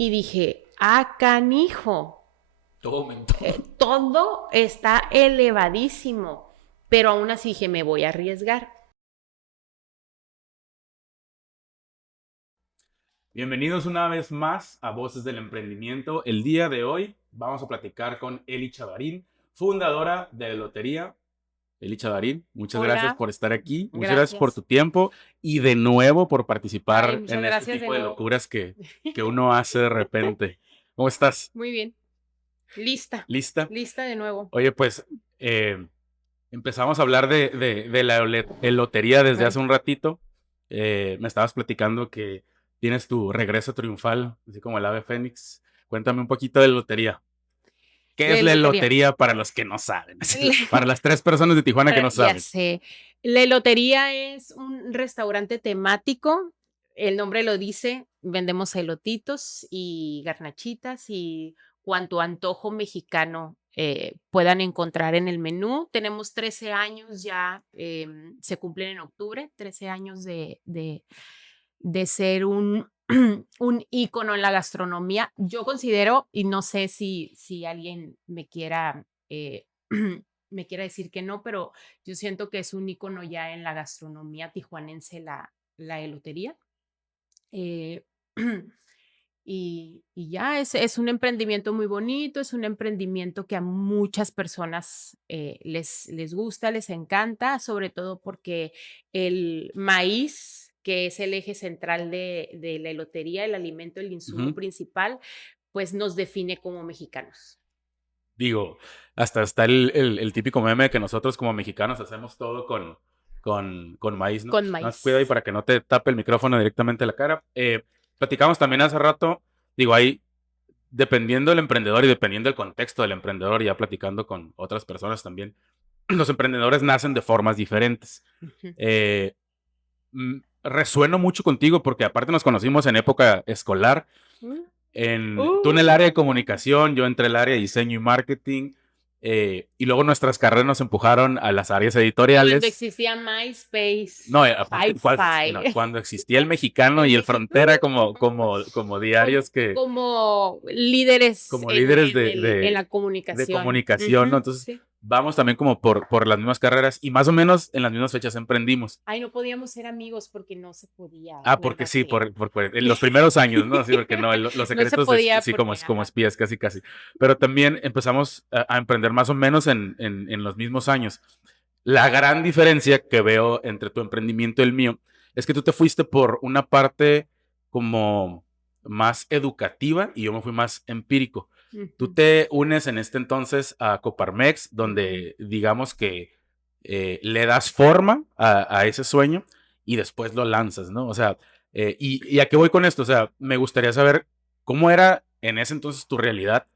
Y dije, canijo, Todo aumentó. todo está elevadísimo, pero aún así dije, me voy a arriesgar. Bienvenidos una vez más a Voces del Emprendimiento. El día de hoy vamos a platicar con Eli Chavarín, fundadora de Lotería. Eli Chavarín, muchas gracias Hola, por estar aquí, muchas gracias por tu gracias. tiempo y de nuevo por Ay, participar muchas en este gracias de tipo de nuevo. locuras que uno hace de repente. ¿Cómo estás? Muy bien. Lista, ¿Lista? lista de nuevo. Oye, pues empezamos a hablar de la lotería desde hace Ay, un ratito. Me estabas platicando que tienes tu regreso triunfal, así como el ave fénix. Cuéntame un poquito de lotería. ¿Qué es la la lotería. lotería para los que no saben? Para las 3 personas de Tijuana que no Ya saben. sé. La Elotería es un restaurante temático. El nombre lo dice. Vendemos elotitos y garnachitas y cuanto antojo mexicano puedan encontrar en el menú. Tenemos 13 años ya, se cumplen en octubre, 13 años de ser un ícono en la gastronomía. Yo considero, y no sé si alguien me quiera, me quiera decir que no, pero yo siento que es un ícono ya en la gastronomía tijuanense la elotería. Eh, y ya es un emprendimiento muy bonito, es un emprendimiento que a muchas personas les gusta, les encanta, sobre todo porque el maíz, que es el eje central de la elotería, el alimento, el insumo Ujú. principal, pues nos define como mexicanos. Digo, hasta está el típico meme que nosotros como mexicanos hacemos todo con maíz, ¿no? Con Nada más cuida ahí maíz. para que no te tape el micrófono directamente la cara. Platicamos también hace rato, digo, ahí dependiendo del emprendedor y dependiendo del contexto del emprendedor, ya platicando con otras personas también, los emprendedores nacen de formas diferentes. Ujú. Eh, Resueno mucho contigo porque aparte nos conocimos en época escolar, Mm. tú en el área de Uh, comunicación, yo entre el área de diseño y marketing, y luego nuestras carreras nos empujaron a las áreas Cuando editoriales. existía MySpace, No, aparte, no, Hi-Fi. cuando existía el Mexicano El y el México. Frontera como diarios que, Como líderes como líderes en la de comunicación. comunicación, ¿no? Ujú, Entonces, sí. vamos también como por las mismas carreras y más o menos en las mismas fechas emprendimos. Ay, no podíamos ser amigos porque no se podía, Porque ¿verdad sí, que? en los primeros años, ¿no? Sí, porque no, los No se secretos, podía sí, como, porque, como ajá. espías, casi, casi. Pero también empezamos a emprender más o menos en los mismos años. La gran diferencia que veo entre tu emprendimiento y el mío es que tú te fuiste por una parte como más educativa y yo me fui más empírico. Tú Ujú, te unes en este entonces a Coparmex, ujú. donde digamos que le das forma a ese sueño y después lo lanzas, ¿no? O sea, y a qué voy con esto? O sea, me gustaría saber cómo era en ese entonces tu realidad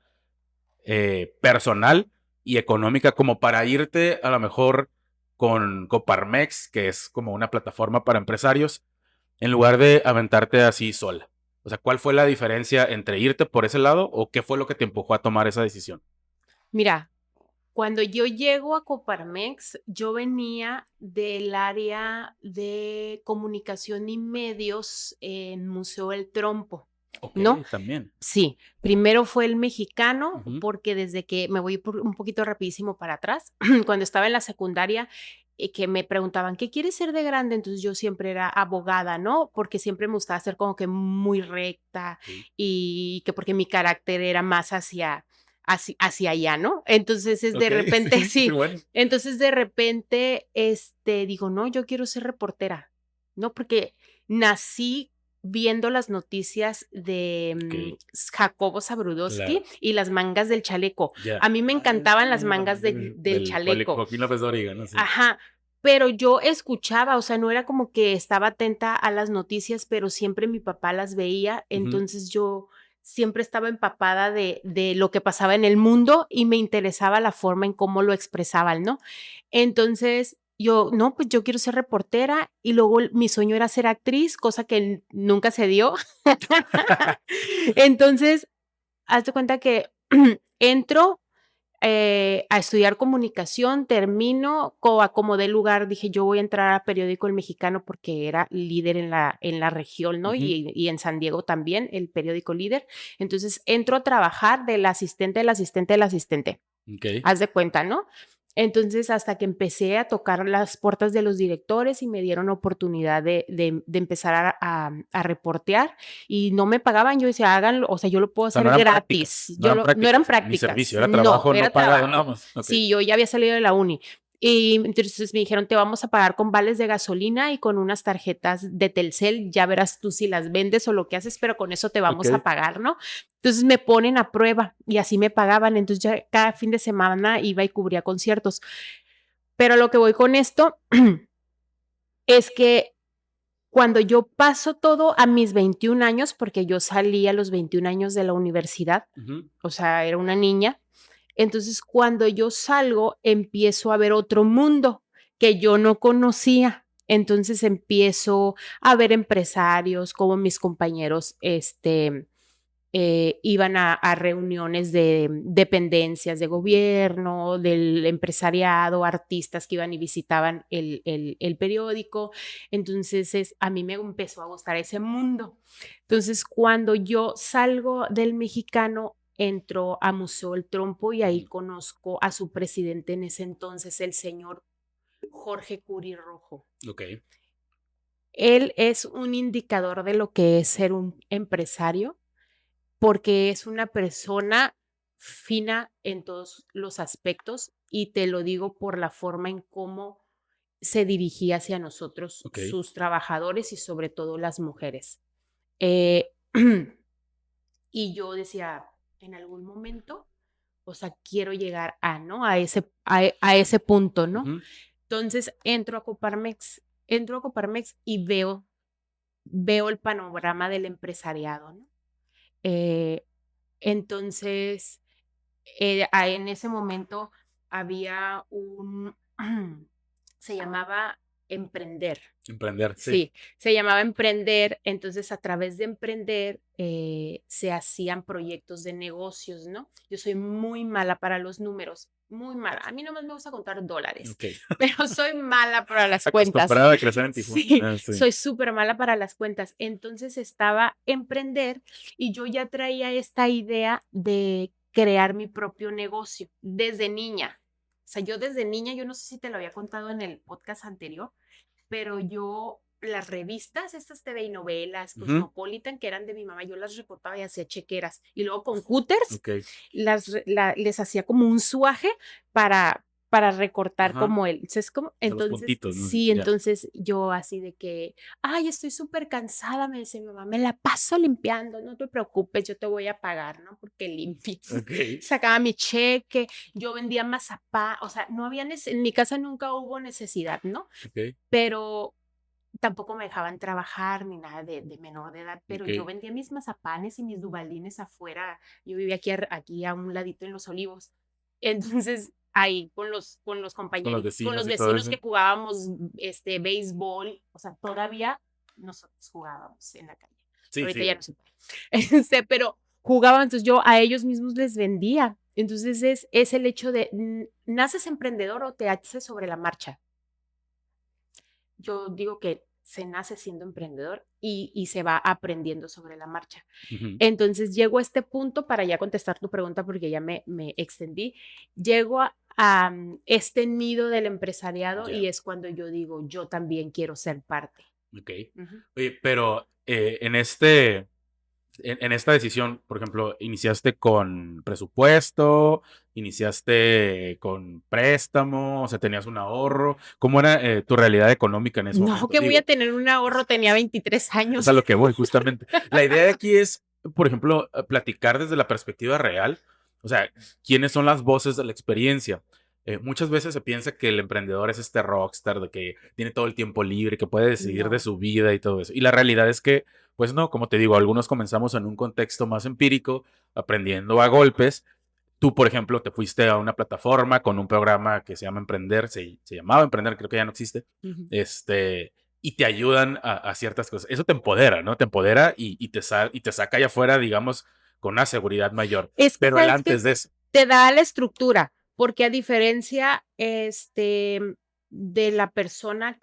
personal y económica como para irte a lo mejor con Coparmex, que es como una plataforma para empresarios, en lugar de aventarte así sola. O sea, ¿cuál fue la diferencia entre irte por ese lado o qué fue lo que te empujó a tomar esa decisión? Mira, cuando yo llego a Coparmex, yo venía del área de comunicación y medios en Museo del Trompo, Ok, ¿no? también. Sí, primero fue el mexicano, Ujú. porque desde que me voy un poquito rapidísimo para atrás, cuando estaba en la secundaria, que me preguntaban, ¿qué quieres ser de grande? Entonces yo siempre era abogada, ¿no? Porque siempre me gustaba ser como que muy recta Sí. y que porque mi carácter era más hacia allá, ¿no? Entonces es de Ok, repente, sí, qué sí, bueno. entonces de repente, digo, no, yo quiero ser reportera, ¿no? Porque nací viendo las noticias de Ok, Jacobo Zabrudowski claro. y las mangas del chaleco. Ya. A mí me encantaban las La mangas manga del chaleco. Joaquín López Dóriga, ¿no? Sí. Ajá. Pero yo escuchaba, o sea, no era como que estaba atenta a las noticias, pero siempre mi papá las veía, Ujú. entonces yo siempre estaba empapada de lo que pasaba en el mundo y me interesaba la forma en cómo lo expresaban, ¿no? Entonces yo, no, pues yo quiero ser reportera y luego mi sueño era ser actriz, cosa que nunca se dio. Entonces, hazte cuenta que entro a estudiar comunicación, termino, acomodé lugar, dije, yo voy a entrar a Periódico El Mexicano porque era líder en la región, ¿no? Ujú. Y en San Diego también, el periódico líder. Entonces entro a trabajar del asistente, del asistente, del asistente. Ok. Haz de cuenta, ¿no? Entonces, hasta que empecé a tocar las puertas de los directores y me dieron oportunidad de empezar a reportear y no me pagaban, yo decía, háganlo, o sea, yo lo puedo O sea, no hacer eran prácticas, gratis. no eran No eran prácticas, ni prácticas, servicio, era no, trabajo no era pagado trabajo. nada más. Ok. Sí, yo ya había salido de la uni. Y entonces me dijeron, te vamos a pagar con vales de gasolina y con unas tarjetas de Telcel, ya verás tú si las vendes o lo que haces, pero con eso te Ok. vamos a pagar, ¿no? Entonces me ponen a prueba y así me pagaban. Entonces ya cada fin de semana iba y cubría conciertos. Pero lo que voy con esto es que cuando yo paso todo a mis 21 años, porque yo salí a los 21 años de la universidad, Ujú. o sea, era una niña, entonces cuando yo salgo empiezo a ver otro mundo que yo no conocía. Entonces empiezo a ver empresarios como mis compañeros, iban a reuniones de dependencias de gobierno, del empresariado, artistas que iban y visitaban el periódico. Entonces, a mí me empezó a gustar ese mundo. Entonces, cuando yo salgo del Mexicano, entro a Museo El Trompo y ahí Ujú. conozco a su presidente en ese entonces, el señor Jorge Curi Rojo. Ok. Él es un indicador de lo que es ser un empresario porque es una persona fina en todos los aspectos y te lo digo por la forma en cómo se dirigía hacia nosotros, Ok. sus trabajadores y sobre todo las mujeres. Eh, y yo decía, en algún momento, o sea, quiero llegar a, ¿no? A ese punto, ¿no? Ujú. Entonces entro a Coparmex y veo el panorama del empresariado, ¿no? Eh, entonces, en ese momento había se llamaba Emprender. Emprender, sí. Sí, se llamaba Emprender. Entonces, a través de Emprender se hacían proyectos de negocios, ¿no? Yo soy muy mala para los números, muy mala. A mí nomás me gusta contar dólares, Ok. pero soy mala para las cuentas. Acostumbrada a crecer en Tijuana. Sí, Sí. soy súper mala para las cuentas. Entonces estaba Emprender y yo ya traía esta idea de crear mi propio negocio desde niña. O sea, yo desde niña, yo no sé si te lo había contado en el podcast anterior, pero yo las revistas, estas TV y novelas, Ujú. Cosmopolitan, que eran de mi mamá, yo las recortaba y hacía chequeras. Y luego con cúters Ok. les hacía como un suaje para recortar Ajá. como él. ¿Sabes cómo? De los Entonces, puntitos, ¿no? sí, Ya. entonces yo así de que, ay, estoy súper cansada, me dice mi mamá, me la paso limpiando, no te preocupes, yo te voy a pagar, ¿no? Porque limpies. Ok. Sacaba mi cheque, yo vendía mazapán, o sea, no había, en mi casa nunca hubo necesidad, ¿no? Ok. Pero tampoco me dejaban trabajar ni nada de menor de edad, pero Ok. yo vendía mis mazapanes y mis dubalines afuera. Yo vivía aquí a un ladito en Los Olivos. Entonces, ahí con los Con los compañeros, con los vecinos y todo vecinos eso. que jugábamos béisbol, o sea, todavía nosotros jugábamos en la calle. Sí, Ahorita sí. ya no se puede. Pero jugaban, entonces yo a ellos mismos les vendía. Entonces es el hecho de, ¿naces emprendedor o te haces sobre la marcha? Yo digo que se nace siendo emprendedor y se va aprendiendo sobre la marcha. Ujú. Entonces llego a este punto para ya contestar tu pregunta porque ya me extendí. Llego a este nido del empresariado Ya. y es cuando yo digo, yo también quiero ser parte. Ok. Ujú. Oye, pero en esta decisión, por ejemplo, ¿iniciaste con presupuesto? ¿Iniciaste con préstamo? O sea, ¿tenías un ahorro? ¿Cómo era tu realidad económica en ese No, momento? que voy a Digo, tener un ahorro, tenía 23 es años. a lo que voy, justamente. La idea de aquí es, por ejemplo, platicar desde la perspectiva real. O sea, ¿quiénes son las voces de la experiencia? Muchas veces se piensa que el emprendedor es este rockstar, de que tiene todo el tiempo libre, que puede decidir de No. su vida y todo eso. Y la realidad es que, pues no, como te digo, algunos comenzamos en un contexto más empírico, aprendiendo a golpes. Tú, por ejemplo, te fuiste a una plataforma con un programa que se llama Emprender, se llamaba Emprender, creo que ya no existe, Ujú. y te ayudan a ciertas cosas. Eso te empodera, ¿no? Te empodera y te saca allá afuera, digamos, con una seguridad mayor. Es que, Pero el ¿sabes qué? antes de eso. te da la estructura, porque a diferencia, de la persona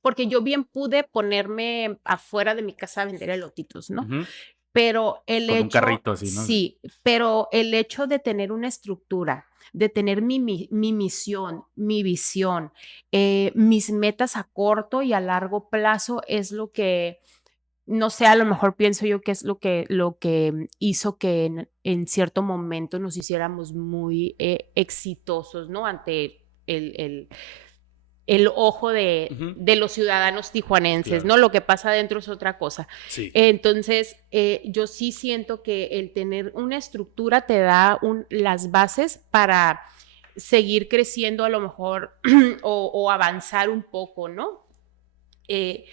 porque yo bien pude ponerme afuera de mi casa a vender elotitos, ¿no? Ujú. Pero el Con un hecho carrito así, ¿no? sí, pero el hecho de tener una estructura, de tener mi misión, mi visión, mis metas a corto y a largo plazo es lo que, no sé, a lo mejor pienso yo que es lo que hizo que en cierto momento nos hiciéramos muy, exitosos, ¿no? Ante el ojo de Ujú. los ciudadanos tijuanenses, Claro. ¿no? Lo que pasa adentro es otra cosa. Sí. Entonces, yo sí siento que el tener una estructura te da las bases para seguir creciendo a lo mejor o avanzar un poco, ¿no? Eh,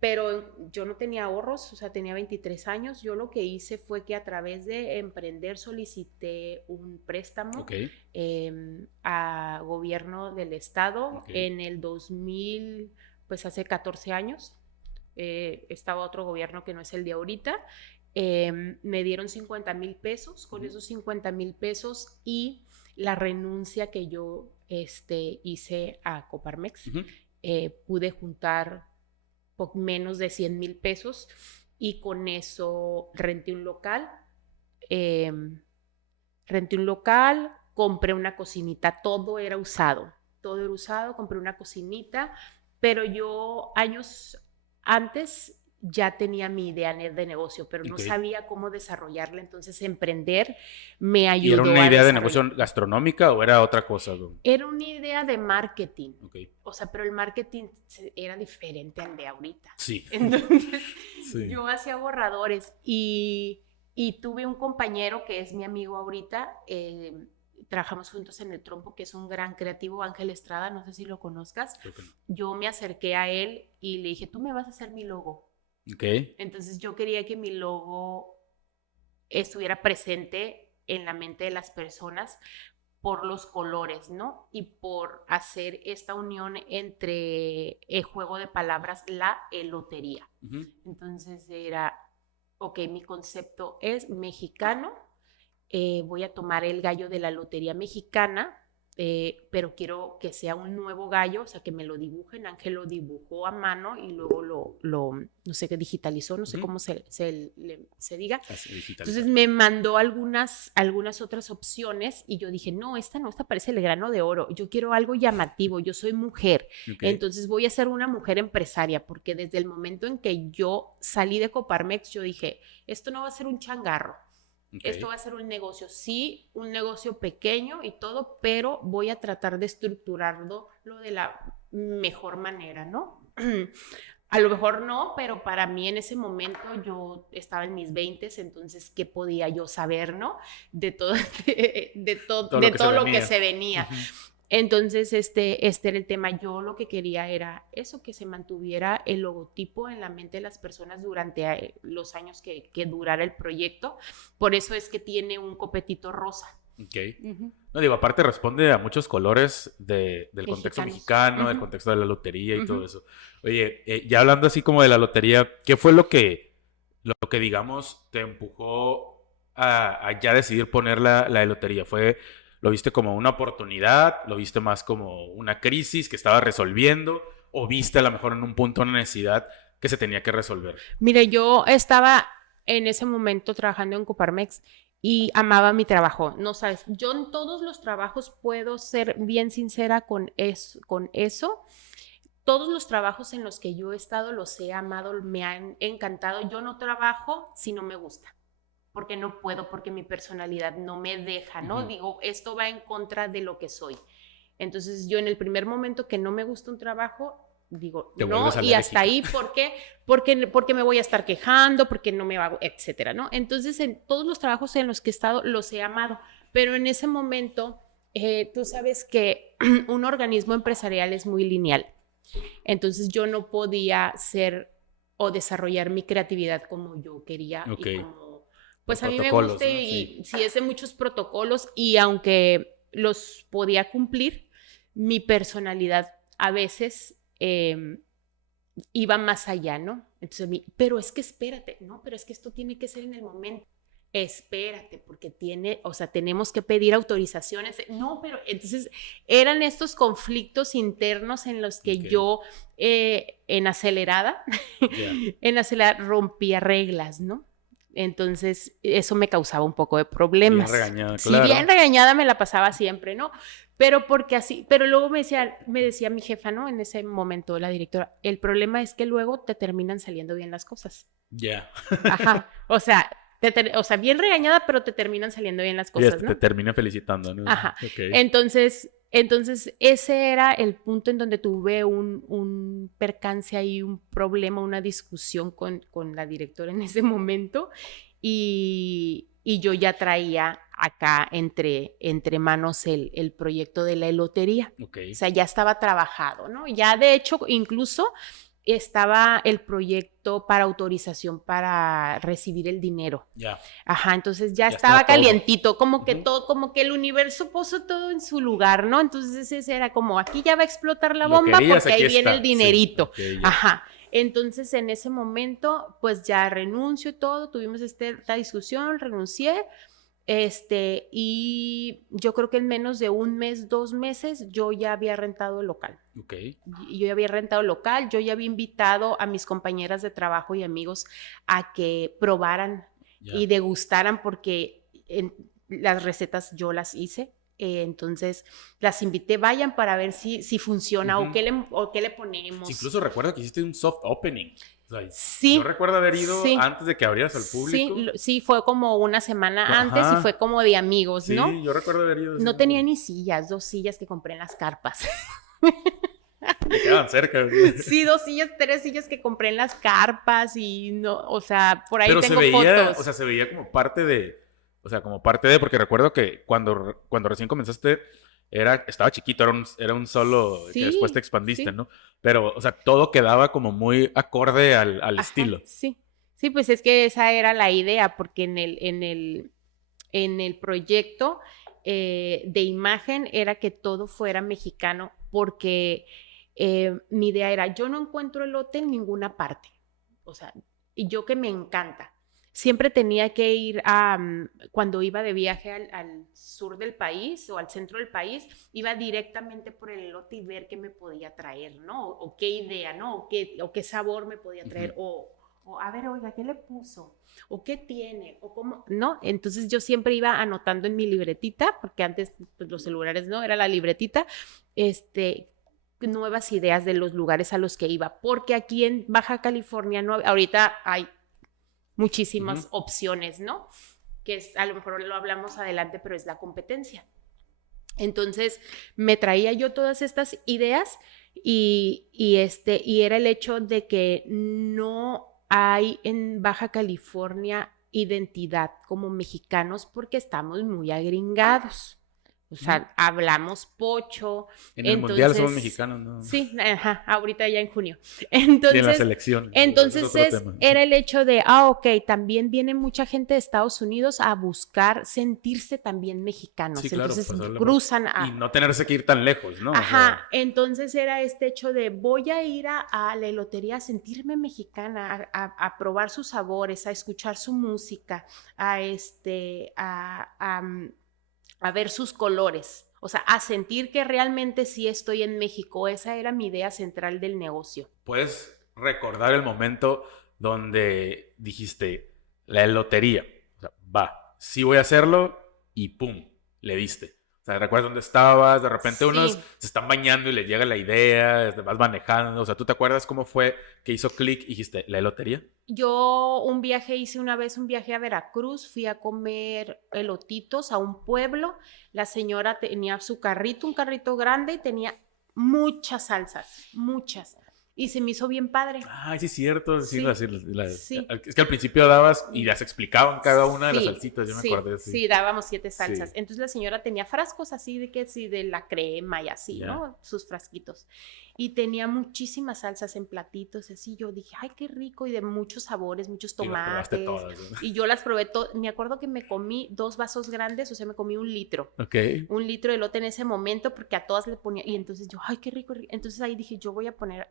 pero yo no tenía ahorros, o sea, tenía 23 años. Yo lo que hice fue que a través de emprender solicité un préstamo Ok. a gobierno del estado Ok. en el 2000, pues hace 14 años. Estaba otro gobierno que no es el de ahorita. Me dieron 50,000 pesos, con esos 50,000 pesos y la renuncia que yo hice a Coparmex, Ujú. pude juntar menos de 100,000 pesos y con eso eh, renté un local, compré una cocinita, todo era usado, compré una cocinita, pero yo años antes ya tenía mi idea de negocio, pero no Ok. sabía cómo desarrollarla, entonces emprender me ¿Y era ayudó una a idea de negocio desarrollar. gastronómica o era otra cosa? Era una idea de marketing, Ok. o sea, pero el marketing era diferente al de ahorita. Sí. Entonces, Sí. yo hacía borradores y tuve un compañero que es mi amigo ahorita, trabajamos juntos en El Trompo, que es un gran creativo, Ángel Estrada, no sé si lo conozcas. Creo que no. Yo me acerqué a él y le dije, tú me vas a hacer mi logo. Ok. Entonces yo quería que mi logo estuviera presente en la mente de las personas por los colores, ¿no? Y por hacer esta unión entre el juego de palabras, la elotería. Ujú. Entonces era, ok, mi concepto es mexicano, voy a tomar el gallo de la lotería mexicana, pero quiero que sea un nuevo gallo, o sea, que me lo dibujen. Ángel lo dibujó a mano y luego no sé qué digitalizó, no sé Ujú. cómo se diga. Así, Entonces digitalizar. me mandó algunas otras opciones y yo dije, no, esta parece el grano de oro, yo quiero algo llamativo, yo soy mujer, Ok. entonces voy a ser una mujer empresaria, porque desde el momento en que yo salí de Coparmex, yo dije, esto no va a ser un changarro. Ok. Esto va a ser un negocio, sí, un negocio pequeño y todo, pero voy a tratar de estructurarlo de la mejor manera, ¿no? A lo mejor no, pero para mí en ese momento yo estaba en mis 20, entonces, ¿qué podía yo saber, no? De todo, Todo de lo que se todo lo que venía. se venía. Ujú. Entonces, este era el tema. Yo lo que quería era eso, que se mantuviera el logotipo en la mente de las personas durante los años que durara el proyecto. Por eso es que tiene un copetito rosa. Ok. Ujú. No, digo, aparte responde a muchos colores del contexto Mexicanos. mexicano, del Ujú, contexto de la lotería y todo ujú. eso. Oye, ya hablando así como de la lotería, ¿qué fue lo que digamos, te empujó a ya decidir poner la lotería? ¿Lo viste como una oportunidad? ¿Lo viste más como una crisis que estaba resolviendo? ¿O viste a lo mejor en un punto una necesidad que se tenía que resolver? Mire, yo estaba en ese momento trabajando en Coparmex y amaba mi trabajo. No sabes, yo en todos los trabajos puedo ser bien sincera con eso. Todos los trabajos en los que yo he estado los he amado, me han encantado. Yo no trabajo si no me gusta, porque no puedo, porque mi personalidad no me deja, ¿no? Ujú. Digo, esto va en contra de lo que soy. Entonces yo en el primer momento que no me gusta un trabajo, digo, Te no, vuelves y hasta alérgica. ahí, ¿por qué? Porque me voy a estar quejando, porque no me hago, etcétera, ¿no? Entonces en todos los trabajos en los que he estado los he amado, pero en ese momento tú sabes que un organismo empresarial es muy lineal. Entonces yo no podía ser o desarrollar mi creatividad como yo quería Ok. y como, Por pues a mí me protocolos, gusta ¿no? Sí. y sí es de muchos protocolos y aunque los podía cumplir, mi personalidad a veces iba más allá, ¿no? Entonces, pero es que espérate, ¿no? Pero es que esto tiene que ser en el momento. espérate, porque tenemos que pedir autorizaciones. No, pero entonces eran estos conflictos internos en los que yo, en acelerada, rompía reglas, ¿no? Entonces, eso me causaba un poco de problemas. Bien regañada, sí, claro. bien regañada me la pasaba siempre, ¿no? Pero porque así, pero luego me decía mi jefa, ¿no? En ese momento, la directora, el problema es que luego te terminan saliendo bien las cosas. Ya. Ajá, o sea, bien regañada, pero te terminan saliendo bien las cosas, ¿no? Te terminan felicitando, ¿no? Ajá. Okay. Entonces, ese era el punto en donde tuve un percance ahí, un problema, una discusión con la directora en ese momento, y yo ya traía acá entre manos el proyecto de la elotería. Okay. O sea, ya estaba trabajado, ¿no? Ya de hecho, incluso estaba el proyecto para autorización para recibir el dinero. Ya. Ajá, entonces ya estaba calientito, como que todo, como que el universo puso todo en su lugar, ¿no? Entonces ese era como, aquí ya va a explotar la bomba porque ahí viene el dinerito. Sí. Okay, ajá. Entonces en ese momento, pues ya renuncio y todo, tuvimos esta discusión, renuncié. Y yo creo que en menos de un mes, 2 meses, yo ya había rentado el local. Okay. Yo ya había rentado el local, yo ya había invitado a mis compañeras de trabajo y amigos a que probaran y degustaran, porque las recetas yo las hice. Entonces las invité, vayan para ver si funciona o qué le ponemos. Incluso recuerdo que hiciste un soft opening. O sea, sí, yo recuerdo haber ido antes de que abrieras al público. Sí, fue como una semana antes y fue como de amigos, ¿no? Sí, yo recuerdo haber ido. No tenía ni sillas, 2 sillas que compré en las carpas. Me quedaban cerca. Sí, 2 sillas, 3 sillas que compré en las carpas y no, o sea, por ahí pero tengo fotos. O sea, se veía como parte de, porque recuerdo que cuando recién comenzaste, estaba chiquito, era un solo, que después te expandiste, ¿no? Pero, o sea, todo quedaba como muy acorde al estilo. Sí, pues es que esa era la idea, porque en el proyecto de imagen era que todo fuera mexicano, porque mi idea era, yo no encuentro elote en ninguna parte, o sea, y yo que me encanta. Siempre tenía que ir cuando iba de viaje al sur del país o al centro del país, iba directamente por el elote y ver qué me podía traer, ¿no? O qué idea, ¿no? O qué sabor me podía traer, o a ver, oiga, ¿qué le puso? ¿O qué tiene? ¿O cómo? ¿No? Entonces yo siempre iba anotando en mi libretita, porque antes pues, los celulares no, era la libretita, nuevas ideas de los lugares a los que iba, porque aquí en Baja California no, ahorita hay muchísimas opciones, ¿no? Que a lo mejor lo hablamos adelante, pero es la competencia. Entonces, me traía yo todas estas ideas y era el hecho de que no hay en Baja California identidad como mexicanos porque estamos muy agringados. O sea, hablamos pocho. En el mundial somos mexicanos, ¿no? Sí, ahorita ya en junio. Entonces, y en la selección. Entonces era el hecho de, ok, también viene mucha gente de Estados Unidos a buscar sentirse también mexicanos. Sí, claro, entonces cruzan y no tenerse que ir tan lejos, ¿no? Entonces era este hecho de, voy a ir a la elotería a sentirme mexicana, a probar sus sabores, a escuchar su música, a ver sus colores, o sea, a sentir que realmente sí estoy en México. Esa era mi idea central del negocio. ¿Puedes recordar el momento donde dijiste, la lotería, o sea, sí voy a hacerlo, y pum, le diste? O sea, ¿recuerdas dónde estabas? De repente unos se están bañando y les llega la idea, vas manejando. O sea, ¿tú te acuerdas cómo fue que hizo clic y dijiste, la lotería? Yo hice una vez un viaje a Veracruz, fui a comer elotitos a un pueblo. La señora tenía su carrito, un carrito grande, y tenía muchas salsas, muchas. Y se me hizo bien padre. Ay, sí, es cierto. Sí. Es que al principio dabas y las explicaban cada una de las salsitas, yo me acordé. Sí, dábamos 7 salsas. Entonces la señora tenía frascos así de la crema y así, ¿no? Sus frasquitos. Y tenía muchísimas salsas en platitos, así. Yo dije, ay, qué rico, y de muchos sabores, muchos tomates. Y todas, ¿no? Y yo las probé todas. Me acuerdo que me comí 2 vasos grandes, o sea, me comí 1 litro. Okay. 1 litro de elote en ese momento, porque a todas le ponía. Y entonces yo, ay, qué rico. Entonces ahí dije, yo voy a poner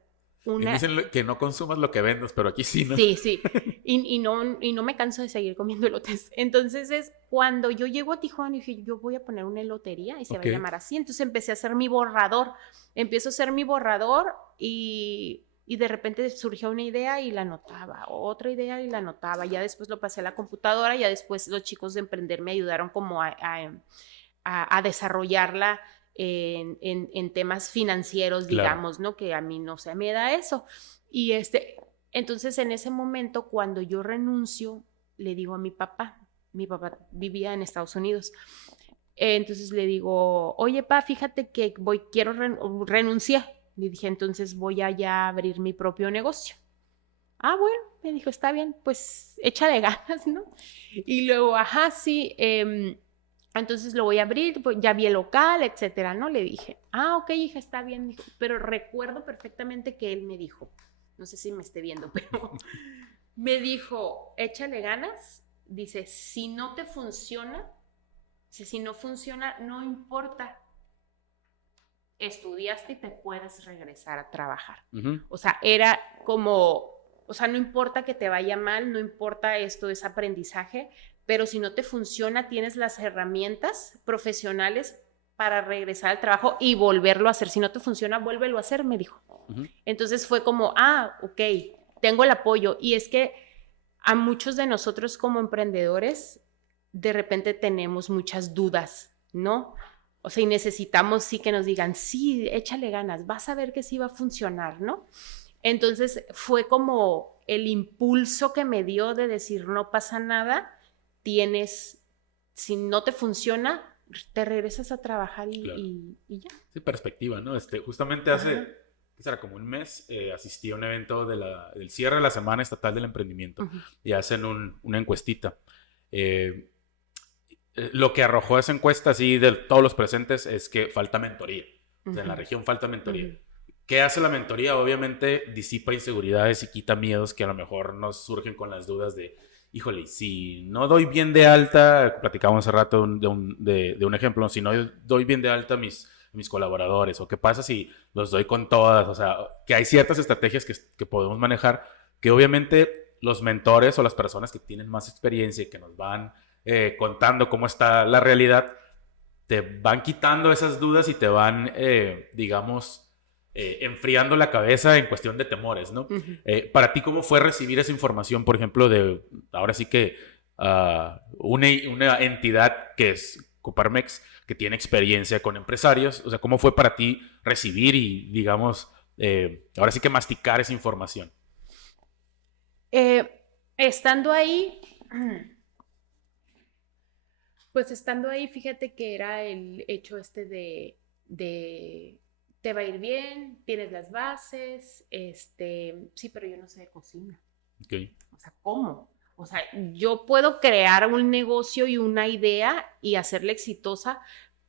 una... Dicen que no consumas lo que vendas, pero aquí sí, ¿no? Sí, sí. Y no me canso de seguir comiendo elotes. Entonces es cuando yo llego a Tijuana y dije, yo voy a poner una elotería y se va a llamar así. Entonces empecé a hacer mi borrador. Empiezo a hacer mi borrador y de repente surgió una idea y la anotaba, otra idea y la anotaba. Ya después lo pasé a la computadora, ya después los chicos de Emprender me ayudaron como a desarrollarla en temas financieros, digamos, claro, ¿no? Que a mí no se me da eso. Y entonces en ese momento, cuando yo renuncio, le digo a mi papá vivía en Estados Unidos, entonces le digo, oye, pa, fíjate que quiero renunciar. Le dije, entonces voy a ya abrir mi propio negocio. Ah, bueno, me dijo, está bien, pues échale ganas, ¿no? Y luego, ajá, sí, entonces lo voy a abrir, pues ya vi el local, etcétera, ¿no? Le dije, ah, ok, hija, está bien, dijo, pero recuerdo perfectamente que él me dijo, no sé si me esté viendo, pero me dijo, échale ganas, dice, si no te funciona, si no funciona, no importa, estudiaste y te puedes regresar a trabajar. O sea, era como, o sea, no importa que te vaya mal, no importa, esto es aprendizaje, pero si no te funciona, tienes las herramientas profesionales para regresar al trabajo y volverlo a hacer. Si no te funciona, vuélvelo a hacer, me dijo. Entonces fue como, ah, ok, tengo el apoyo. Y es que a muchos de nosotros como emprendedores, de repente tenemos muchas dudas, ¿no? O sea, y necesitamos sí que nos digan, sí, échale ganas, vas a ver que sí va a funcionar, ¿no? Entonces fue como el impulso que me dio de decir, no pasa nada, si no te funciona, te regresas a trabajar claro, y ya. Sí, perspectiva, ¿no? Justamente hace, ¿qué será? Como un mes, asistí a un evento del cierre de la Semana Estatal del Emprendimiento y hacen una encuestita. Lo que arrojó esa encuesta, así de todos los presentes, es que falta mentoría. O sea, en la región falta mentoría. ¿Qué hace la mentoría? Obviamente disipa inseguridades y quita miedos que a lo mejor nos surgen con las dudas de, híjole, si no doy bien de alta, platicábamos hace rato de un ejemplo, si no doy bien de alta a mis colaboradores, o qué pasa si los doy con todas, o sea, que hay ciertas estrategias que podemos manejar, que obviamente los mentores o las personas que tienen más experiencia y que nos van contando cómo está la realidad, te van quitando esas dudas y te van, digamos, enfriando la cabeza en cuestión de temores, ¿no? Para ti, ¿cómo fue recibir esa información, por ejemplo, ahora sí que una entidad que es Coparmex, que tiene experiencia con empresarios? O sea, ¿cómo fue para ti recibir y, digamos, ahora sí que masticar esa información? Estando ahí, pues estando ahí, fíjate que era el hecho de te va a ir bien, tienes las bases, sí, pero yo no sé de cocina. Okay. O sea, ¿cómo? O sea, yo puedo crear un negocio y una idea y hacerla exitosa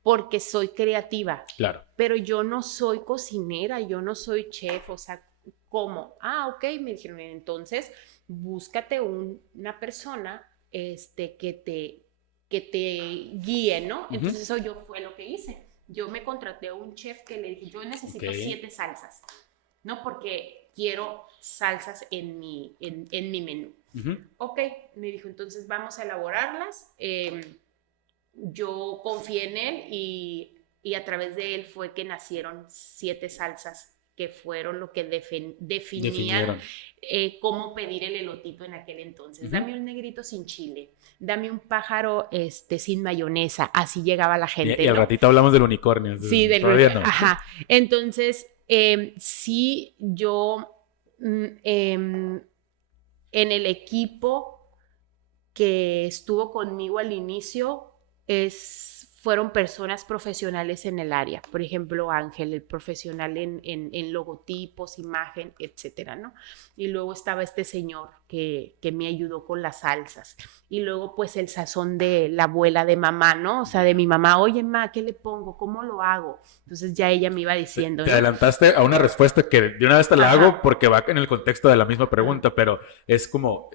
porque soy creativa. Claro. Pero yo no soy cocinera, yo no soy chef, o sea, ¿cómo? Ah, ok, me dijeron, entonces búscate una persona que te guíe, ¿no? Entonces eso yo fue lo que hice. Yo me contraté a un chef que le dije, yo necesito 7 salsas, ¿no? Porque quiero salsas en mi menú. Ok, me dijo, entonces vamos a elaborarlas. Yo confié en él y a través de él fue que nacieron 7 salsas que fueron lo que definían cómo pedir el elotito en aquel entonces. Dame un negrito sin chile, dame un pájaro sin mayonesa, así llegaba la gente. Y al ratito hablamos del unicornio. Sí, del unicornio. No. Ajá. Entonces, sí, yo en el equipo que estuvo conmigo al inicio fueron personas profesionales en el área. Por ejemplo, Ángel, el profesional en logotipos, imagen, etcétera, ¿no? Y luego estaba este señor que me ayudó con las salsas. Y luego, pues, el sazón de la abuela de mamá, ¿no? O sea, de mi mamá, oye, ma, ¿qué le pongo? ¿Cómo lo hago? Entonces ya ella me iba diciendo. Te adelantaste a una respuesta que de una vez te la hago porque va en el contexto de la misma pregunta, pero es como...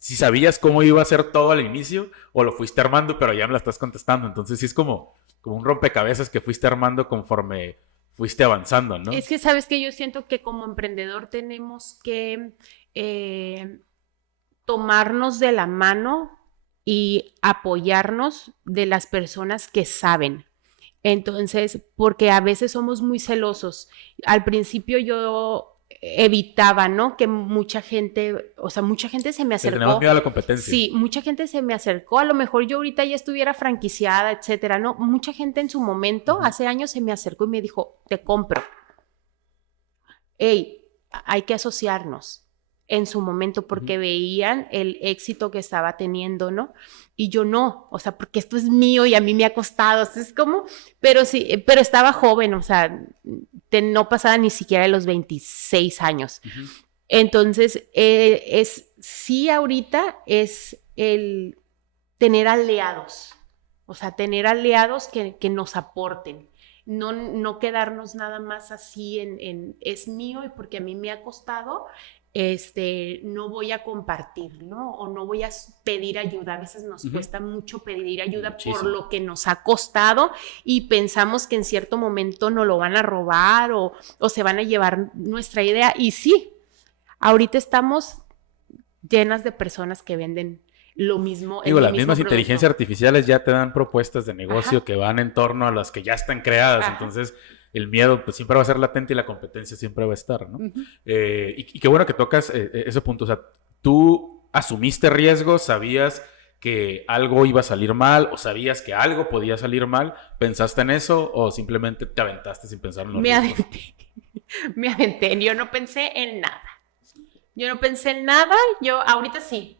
si sabías cómo iba a ser todo al inicio o lo fuiste armando, pero ya me la estás contestando. Entonces sí es como un rompecabezas que fuiste armando conforme fuiste avanzando, ¿no? Es que sabes que yo siento que como emprendedor tenemos que tomarnos de la mano y apoyarnos de las personas que saben. Entonces, porque a veces somos muy celosos. Al principio yo evitaba, ¿no? Que mucha gente, o sea, mucha gente se me Le tenemos acercó. miedo a la competencia. Sí, mucha gente se me acercó. A lo mejor yo ahorita ya estuviera franquiciada, etcétera, ¿no? Mucha gente en su momento, hace años, se me acercó y me dijo, te compro. Hey, hay que asociarnos en su momento porque veían el éxito que estaba teniendo, ¿no? Y yo no, o sea, porque esto es mío y a mí me ha costado, o sea, es como, pero sí, pero estaba joven, o sea, no pasaba ni siquiera de los 26 años. Entonces, sí ahorita es el tener aliados, o sea, tener aliados que nos aporten. No quedarnos nada más así es mío y porque a mí me ha costado, no voy a compartir, ¿no? O no voy a pedir ayuda. A veces nos cuesta mucho pedir ayuda por lo que nos ha costado y pensamos que en cierto momento nos lo van a robar o se van a llevar nuestra idea. Y sí, ahorita estamos llenas de personas que venden lo mismo. Digo, las mismo mismas producto. inteligencias artificiales ya te dan propuestas de negocio que van en torno a las que ya están creadas. Entonces, el miedo pues siempre va a ser latente y la competencia siempre va a estar, ¿no? Y qué bueno que tocas ese punto. O sea, tú asumiste riesgos, sabías que algo iba a salir mal o sabías que algo podía salir mal. ¿Pensaste en eso o simplemente te aventaste sin pensar en los riesgos? Me aventé. Yo no pensé en nada. Yo ahorita sí.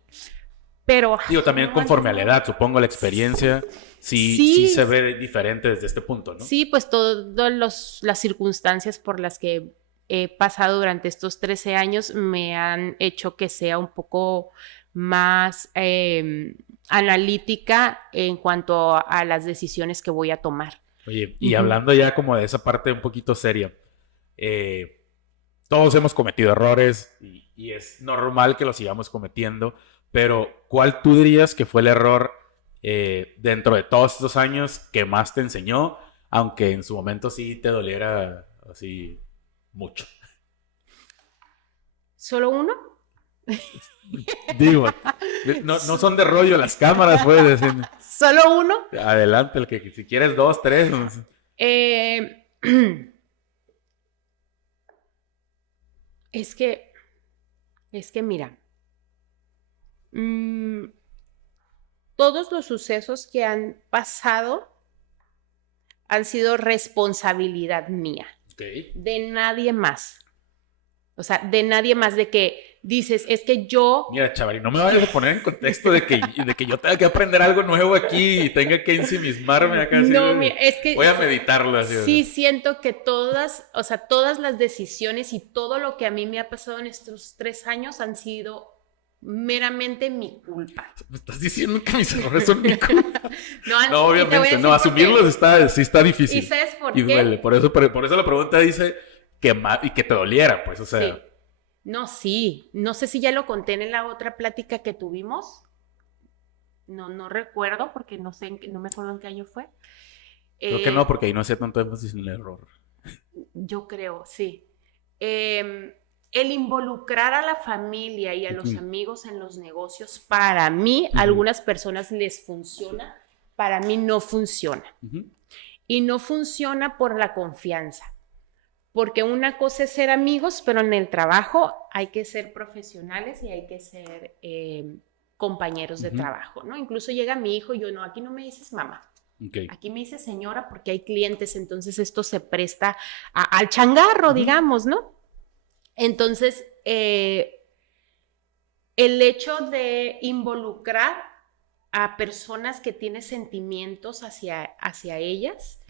Pero, digo, también conforme a la edad, supongo, la experiencia, sí se ve diferente desde este punto, ¿no? Sí, pues todas las circunstancias por las que he pasado durante estos 13 años me han hecho que sea un poco más analítica en cuanto a las decisiones que voy a tomar. Oye, y hablando ya como de esa parte un poquito seria, todos hemos cometido errores y es normal que los sigamos cometiendo. Pero, ¿cuál tú dirías que fue el error dentro de todos estos años que más te enseñó, aunque en su momento sí te doliera así mucho? ¿Solo uno? Digo, no son de rollo las cámaras, puedes decir. ¿Solo uno? Adelante, el que si quieres 2, 3. Es que mira. Todos los sucesos que han pasado han sido responsabilidad mía, de nadie más. O sea, de nadie más, de que dices, es que yo... Mira, Chavari, no me vayas a poner en contexto de que yo tenga que aprender algo nuevo aquí y tenga que ensimismarme acá. No, mira, es que... voy a meditarlo así. Sí, siento que todas las decisiones y todo lo que a mí me ha pasado en estos 3 años han sido meramente mi culpa. Me estás diciendo que mis errores son mi culpa. No, obviamente, no, asumirlos sí está difícil. ¿Y sabes por qué? Y duele, por eso la pregunta dice y que te doliera, pues, o sea. Sí. No sé si ya lo conté en la otra plática que tuvimos. No recuerdo porque no me acuerdo en qué año fue. Creo que no, porque ahí no hacía tanto énfasis en el error. Yo creo, sí. El involucrar a la familia y a los amigos en los negocios, para mí, a algunas personas les funciona, para mí no funciona. Y no funciona por la confianza. Porque una cosa es ser amigos, pero en el trabajo hay que ser profesionales y hay que ser compañeros de trabajo, ¿no? Incluso llega mi hijo y yo, no, aquí no me dices mamá. Aquí me dice señora porque hay clientes, entonces esto se presta al changarro, digamos, ¿no? Entonces, el hecho de involucrar a personas que tienen sentimientos hacia ellas,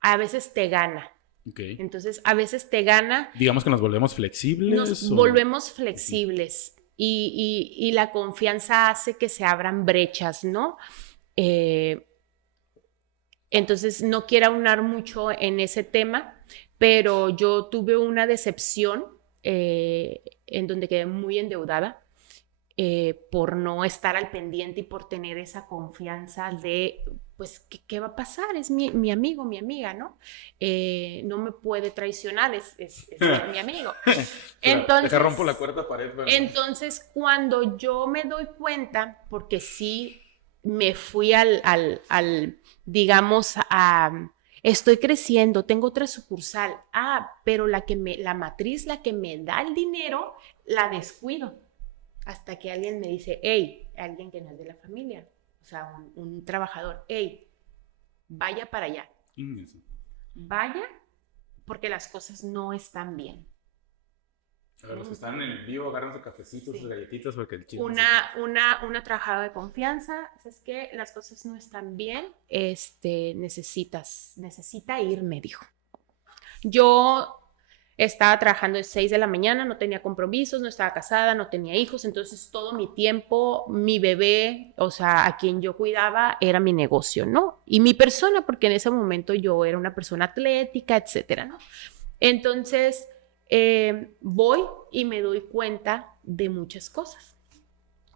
a veces te gana. Entonces, a veces te gana. Digamos que nos volvemos flexibles. Volvemos flexibles y la confianza hace que se abran brechas, ¿no? Entonces, no quiero aunar mucho en ese tema, pero yo tuve una decepción en donde quedé muy endeudada por no estar al pendiente y por tener esa confianza de pues, ¿qué va a pasar? Es mi amigo, mi amiga, ¿no? No me puede traicionar, es mi amigo. Entonces, deja rompo la cuarta pared. Pero... entonces, cuando yo me doy cuenta, porque sí me fui digamos, estoy creciendo, tengo otra sucursal, pero la matriz, la que me da el dinero, la descuido. Hasta que alguien me dice, hey, alguien que no es de la familia, o sea, un trabajador, hey, vaya para allá. Vaya, porque las cosas no están bien. A ver, los que están en el vivo agarran sus cafecitos, sus galletitas, porque el chisme... Una trabajadora de confianza, es que las cosas no están bien, necesita ir, me dijo. Yo estaba trabajando de 6 de la mañana, no tenía compromisos, no estaba casada, no tenía hijos, entonces todo mi tiempo, mi bebé, o sea, a quien yo cuidaba era mi negocio, ¿no? Y mi persona, porque en ese momento yo era una persona atlética, etcétera, ¿no? Entonces, voy y me doy cuenta de muchas cosas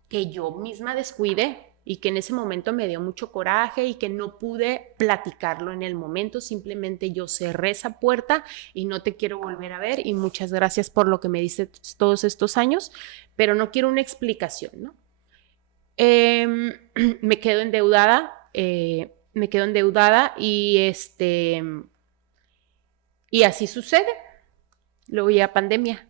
que yo misma descuidé y que en ese momento me dio mucho coraje y que no pude platicarlo en el momento, simplemente yo cerré esa puerta y no te quiero volver a ver y muchas gracias por lo que me diste todos estos años, pero no quiero una explicación, ¿no? Me quedo endeudada y así sucede. Luego llega pandemia.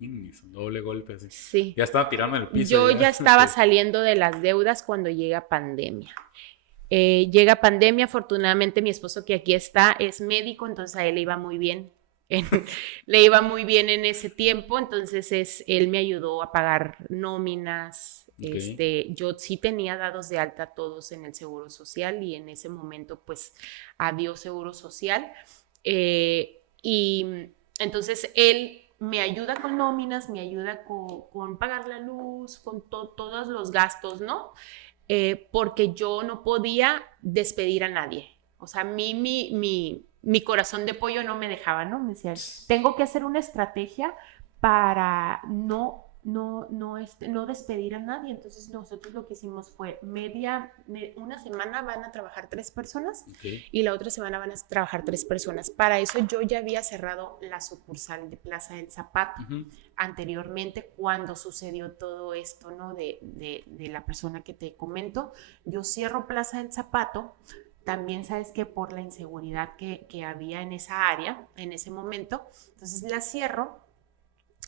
Un doble golpe así. Sí. Ya estaba tirando en el piso. Yo ya estaba saliendo de las deudas cuando llega pandemia. Llega pandemia, afortunadamente mi esposo que aquí está es médico, entonces a él le iba muy bien. Le iba muy bien en ese tiempo, entonces él me ayudó a pagar nóminas. Okay. Yo sí tenía dados de alta todos en el Seguro Social y en ese momento pues adiós Seguro Social. Y entonces él me ayuda con nóminas, me ayuda con pagar la luz, con todos los gastos, ¿no? Porque yo no podía despedir a nadie. O sea, mi corazón de pollo no me dejaba, ¿no? Me decía, tengo que hacer una estrategia para no despedir a nadie. Entonces nosotros lo que hicimos fue una semana van a trabajar 3 personas y la otra semana van a trabajar 3 personas. Para eso yo ya había cerrado la sucursal de Plaza del Zapato anteriormente cuando sucedió todo esto, ¿no? De la persona que te comento. Yo cierro Plaza del Zapato. También sabes que por la inseguridad que había en esa área, en ese momento, entonces la cierro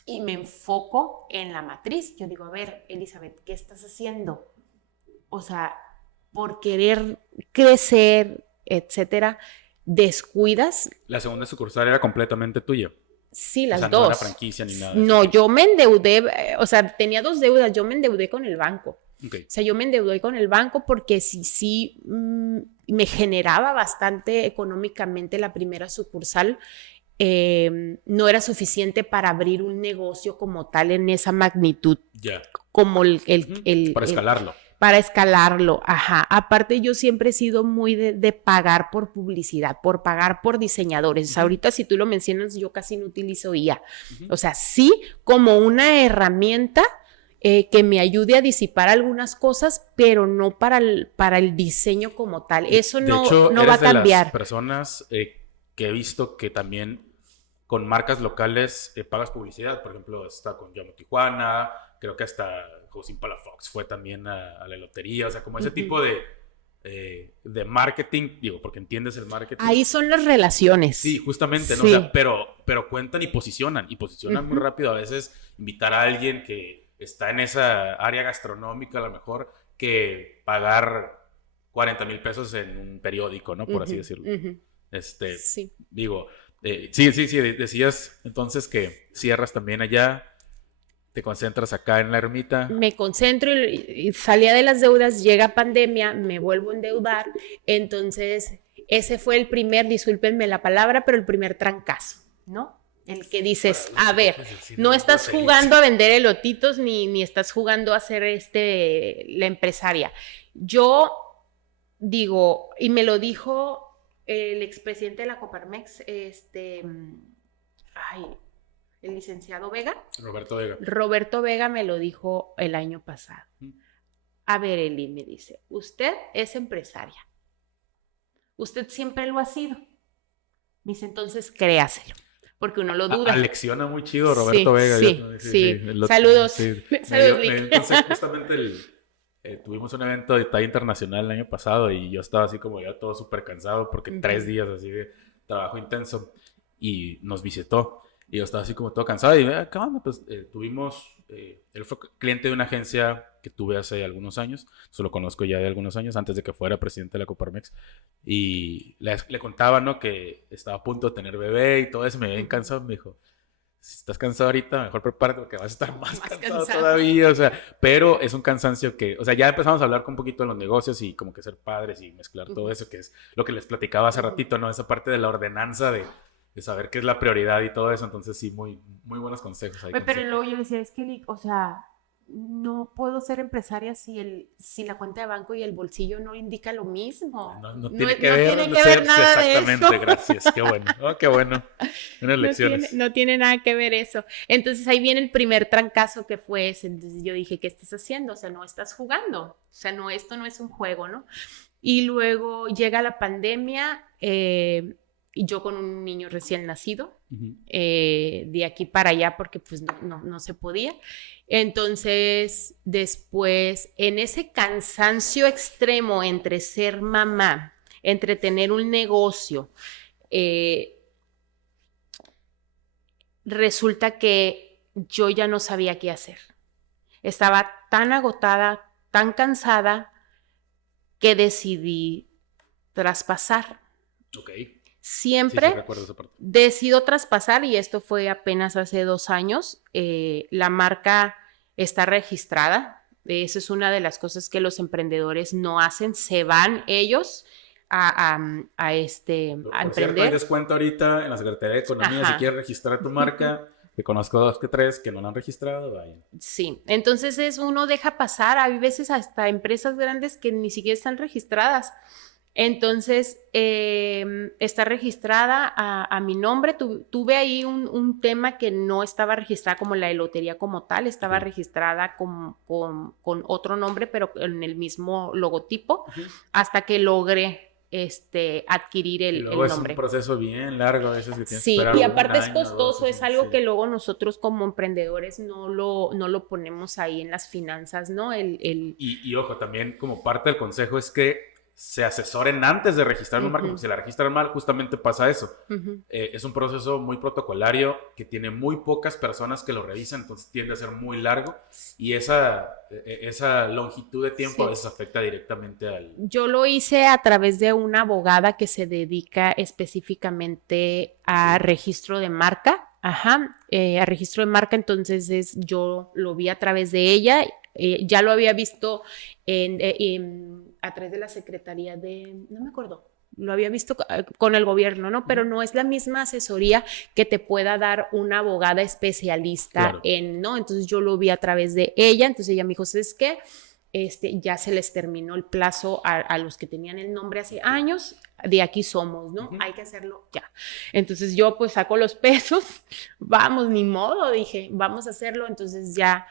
y me enfoco en la matriz. Yo digo, a ver, Elizabeth, ¿qué estás haciendo? O sea, por querer crecer, etcétera, descuidas. La segunda sucursal era completamente tuya. Sí, las dos. No era franquicia ni nada. No, yo me endeudé, o sea, tenía 2 deudas, yo me endeudé con el banco. Okay. O sea, yo me endeudé con el banco porque sí me generaba bastante económicamente la primera sucursal. No era suficiente para abrir un negocio como tal en esa magnitud. Como para escalarlo. Para escalarlo, ajá. Aparte, yo siempre he sido muy de pagar por publicidad, por pagar por diseñadores. Ahorita, si tú lo mencionas, yo casi no utilizo IA. O sea, sí como una herramienta que me ayude a disipar algunas cosas, pero no para el diseño como tal. Eso no va a cambiar. De las personas que he visto que también con marcas locales pagas publicidad. Por ejemplo, está con Llamo Tijuana, creo que hasta Josín Palafox fue también a la lotería. O sea, como ese tipo de marketing, digo, porque entiendes el marketing. Ahí son las relaciones. Sí, justamente, ¿no? Sí. O sea, pero cuentan y posicionan muy rápido. A veces invitar a alguien que está en esa área gastronómica, a lo mejor, que pagar 40,000 pesos en un periódico, ¿no? Por así decirlo. Sí. Digo, sí, decías entonces que cierras también allá, te concentras acá en la ermita. Me concentro y salía de las deudas, llega pandemia, me vuelvo a endeudar, entonces ese fue el primer, discúlpenme la palabra, pero el primer trancazo, ¿no? El que dices, a ver, no estás jugando a vender elotitos ni estás jugando a ser la empresaria. Yo digo, y me lo dijo el expresidente de la Coparmex, el licenciado Vega. Roberto Vega me lo dijo el año pasado. A ver, Eli, me dice, usted es empresaria. usted siempre lo ha sido. Me dice, entonces créaselo, porque uno lo duda. Alecciona muy chido Roberto Vega. Sí. Saludos. Sí. Saludos, me dio un consejo justamente tuvimos un evento de talla internacional el año pasado y yo estaba así como ya todo súper cansado porque 3 días así de trabajo intenso y nos visitó y yo estaba así como todo cansado y ¿qué onda? Pues tuvimos, él fue cliente de una agencia que tuve hace algunos años, solo conozco ya de algunos años, antes de que fuera presidente de la Coparmex, y le contaba, ¿no? Que estaba a punto de tener bebé y todo eso, me veía bien cansado, me dijo, si estás cansado ahorita, mejor prepárate porque vas a estar más cansado todavía, o sea, pero es un cansancio que, o sea, ya empezamos a hablar con un poquito de los negocios y como que ser padres y mezclar todo eso, que es lo que les platicaba hace ratito, ¿no? Esa parte de la ordenanza de saber qué es la prioridad y todo eso, entonces sí, muy, muy buenos consejos ahí. Pero luego yo le decía, es que, o sea, no puedo ser empresaria si la cuenta de banco y el bolsillo no indica lo mismo. No tiene que ver nada de eso. Exactamente, gracias. Qué bueno. Oh, qué bueno. Unas lecciones. No tiene nada que ver eso. Entonces ahí viene el primer trancazo que fue ese. Entonces yo dije, ¿qué estás haciendo? O sea, no estás jugando. O sea, no, esto no es un juego, ¿no? Y luego llega la pandemia y yo con un niño recién nacido, de aquí para allá porque pues no se podía. Entonces, después, en ese cansancio extremo entre ser mamá, entre tener un negocio, resulta que yo ya no sabía qué hacer. Estaba tan agotada, tan cansada, que decidí traspasar. Ok. Siempre sí, recuerdo esa parte. Decido traspasar y esto fue apenas hace 2 años. La marca está registrada. Esa es una de las cosas que los emprendedores no hacen. Se van ellos a emprender. Cierto, hay descuento ahorita en la Secretaría de Economía. Ajá. Si quieres registrar tu marca, te conozco 2 que 3 que no la han registrado. Vaya. Sí, entonces uno deja pasar. Hay veces hasta empresas grandes que ni siquiera están registradas. Entonces, está registrada a mi nombre. Tuve ahí un tema que no estaba registrada como la de lotería como tal, estaba registrada con otro nombre, pero en el mismo logotipo, hasta que logré adquirir el nombre. Es un proceso bien largo a veces que tienes que esperar. Sí, y aparte es costoso, es algo que luego nosotros como emprendedores no lo ponemos ahí en las finanzas, ¿no? Y ojo, también como parte del consejo es que se asesoren antes de registrar una marca, porque si la registran mal, justamente pasa eso. Es un proceso muy protocolario que tiene muy pocas personas que lo revisan, entonces tiende a ser muy largo y esa longitud de tiempo a veces afecta directamente al... Yo lo hice a través de una abogada que se dedica específicamente a registro de marca, a registro de marca, entonces yo lo vi a través de ella. Ya lo había visto a través de la Secretaría no me acuerdo, lo había visto con el gobierno, ¿no? Pero no es la misma asesoría que te pueda dar una abogada especialista ¿no? Entonces yo lo vi a través de ella, entonces ella me dijo, ¿sabes qué? Ya se les terminó el plazo a los que tenían el nombre hace años, de aquí somos, ¿no? Hay que hacerlo ya. Entonces yo pues saco los pesos, vamos, ni modo, dije, vamos a hacerlo, entonces ya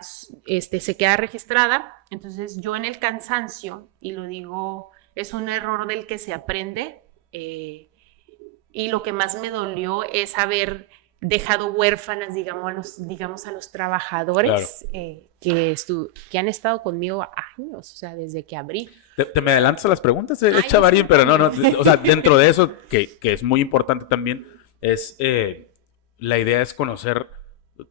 se queda registrada. Entonces yo en el cansancio, y lo digo, es un error del que se aprende, y lo que más me dolió es haber dejado huérfanas, digamos a los trabajadores que han estado conmigo años, o sea, desde que abrí. Te me adelantas a las preguntas, Chavarín, pero no, o sea, dentro de eso, que es muy importante también, es la idea es conocer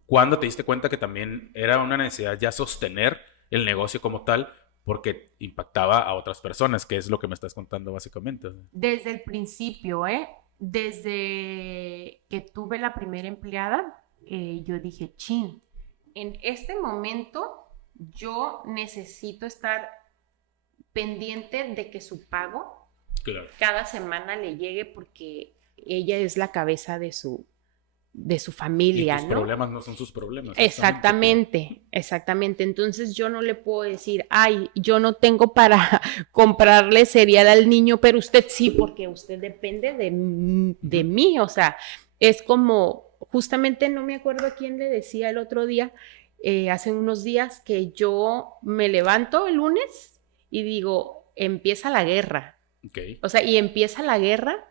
cuándo te diste cuenta que también era una necesidad ya sostener el negocio como tal, porque impactaba a otras personas, que es lo que me estás contando básicamente. Desde el principio, desde que tuve la primera empleada, yo dije, chin, en este momento yo necesito estar pendiente de que su pago cada semana le llegue, porque ella es la cabeza de su familia, y tus problemas no son sus problemas. Exactamente. Entonces yo no le puedo decir, ay, yo no tengo para comprarle cereal al niño, pero usted sí, porque usted depende de mí. O sea, es como, justamente no me acuerdo a quién le decía el otro día, hace unos días, que yo me levanto el lunes y digo, empieza la guerra. Ok. O sea, y empieza la guerra,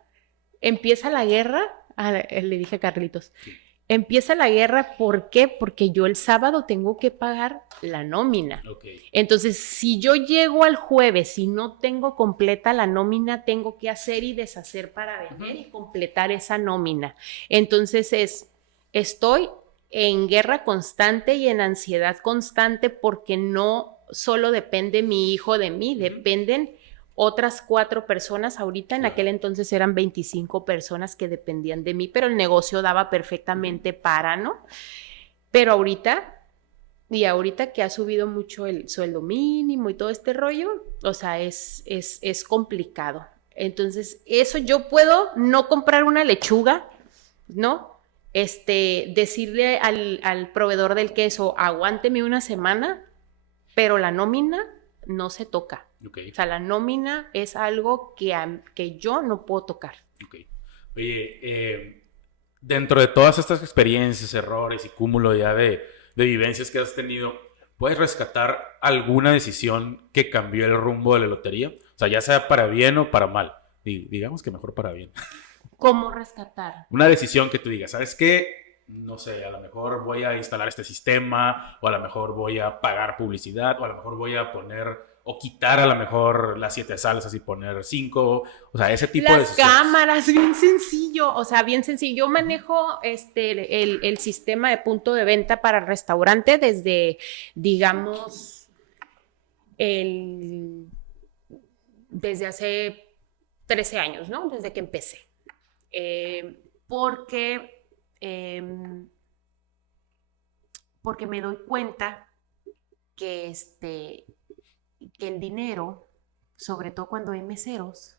le dije a Carlitos, Sí. empieza la guerra, ¿por qué? Porque yo el sábado tengo que pagar la nómina. Ok. Entonces, si yo llego al jueves y no tengo completa la nómina, tengo que hacer y deshacer para vender y completar esa nómina. Entonces estoy en guerra constante y en ansiedad constante porque no solo depende mi hijo de mí, dependen otras 4 personas. Ahorita en aquel entonces eran 25 personas que dependían de mí, pero el negocio daba perfectamente para, ¿no? Pero ahorita que ha subido mucho el sueldo mínimo y todo este rollo, o sea, es complicado. Entonces, eso yo puedo no comprar una lechuga, ¿no? Decirle al proveedor del queso, aguánteme una semana, pero la nómina no se toca. Okay. O sea, la nómina es algo que yo no puedo tocar. Okay. Oye, dentro de todas estas experiencias, errores y cúmulo ya de vivencias que has tenido, ¿puedes rescatar alguna decisión que cambió el rumbo de la lotería? O sea, ya sea para bien o para mal. Digamos que mejor para bien. ¿Cómo rescatar? Una decisión que tú digas, ¿sabes qué? No sé, a lo mejor voy a instalar este sistema, o a lo mejor voy a pagar publicidad, o a lo mejor voy a poner o quitar a lo mejor las 7 salsas y poner 5, o sea, ese tipo de decisiones. Las cámaras, bien sencillo, o sea, bien sencillo. Yo manejo el sistema de punto de venta para restaurante desde, digamos, desde hace 13 años, ¿no? Desde que empecé. Porque me doy cuenta que el dinero, sobre todo cuando hay meseros,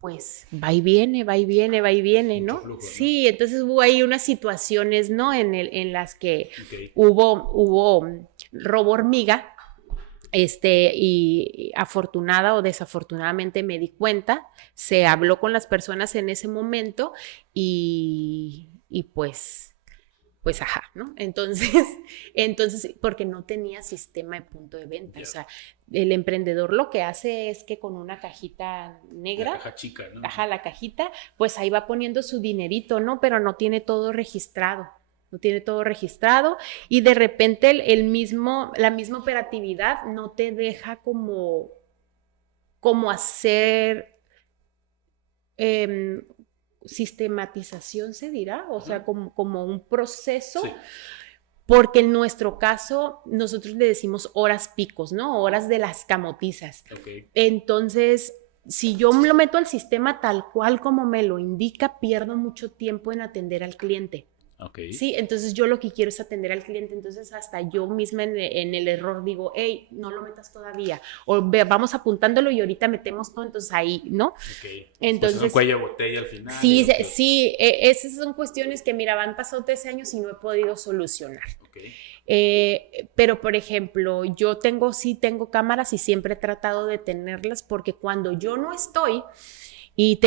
pues va y viene, va y viene, va y viene, ¿no? Flujo, ¿no? Sí, entonces hubo ahí unas situaciones, ¿no? En las que hubo robo hormiga, y afortunada o desafortunadamente me di cuenta, se habló con las personas en ese momento y pues ajá, ¿no? Entonces, porque no tenía sistema de punto de venta. Yeah. O sea, el emprendedor lo que hace es que con una cajita negra, la caja chica, ¿no? Ajá, la cajita, pues ahí va poniendo su dinerito, ¿no? Pero no tiene todo registrado. No tiene todo registrado y de repente la misma operatividad no te deja como hacer sistematización, se dirá, o sea, como un proceso, sí. Porque en nuestro caso nosotros le decimos horas picos, ¿no? Horas de las camotizas. Okay. Entonces, si yo lo meto al sistema tal cual como me lo indica, pierdo mucho tiempo en atender al cliente. Okay. Sí, entonces yo lo que quiero es atender al cliente, entonces hasta yo misma en el error digo, hey, no lo metas todavía, o vamos apuntándolo y ahorita metemos todo, entonces ahí, ¿no? Okay. Entonces, pues es un cuello de botella al final. Sí, sí, esas son cuestiones que, mira, han pasado 13 años y no he podido solucionar. Okay. Pero, por ejemplo, sí tengo cámaras y siempre he tratado de tenerlas porque cuando yo no estoy... Y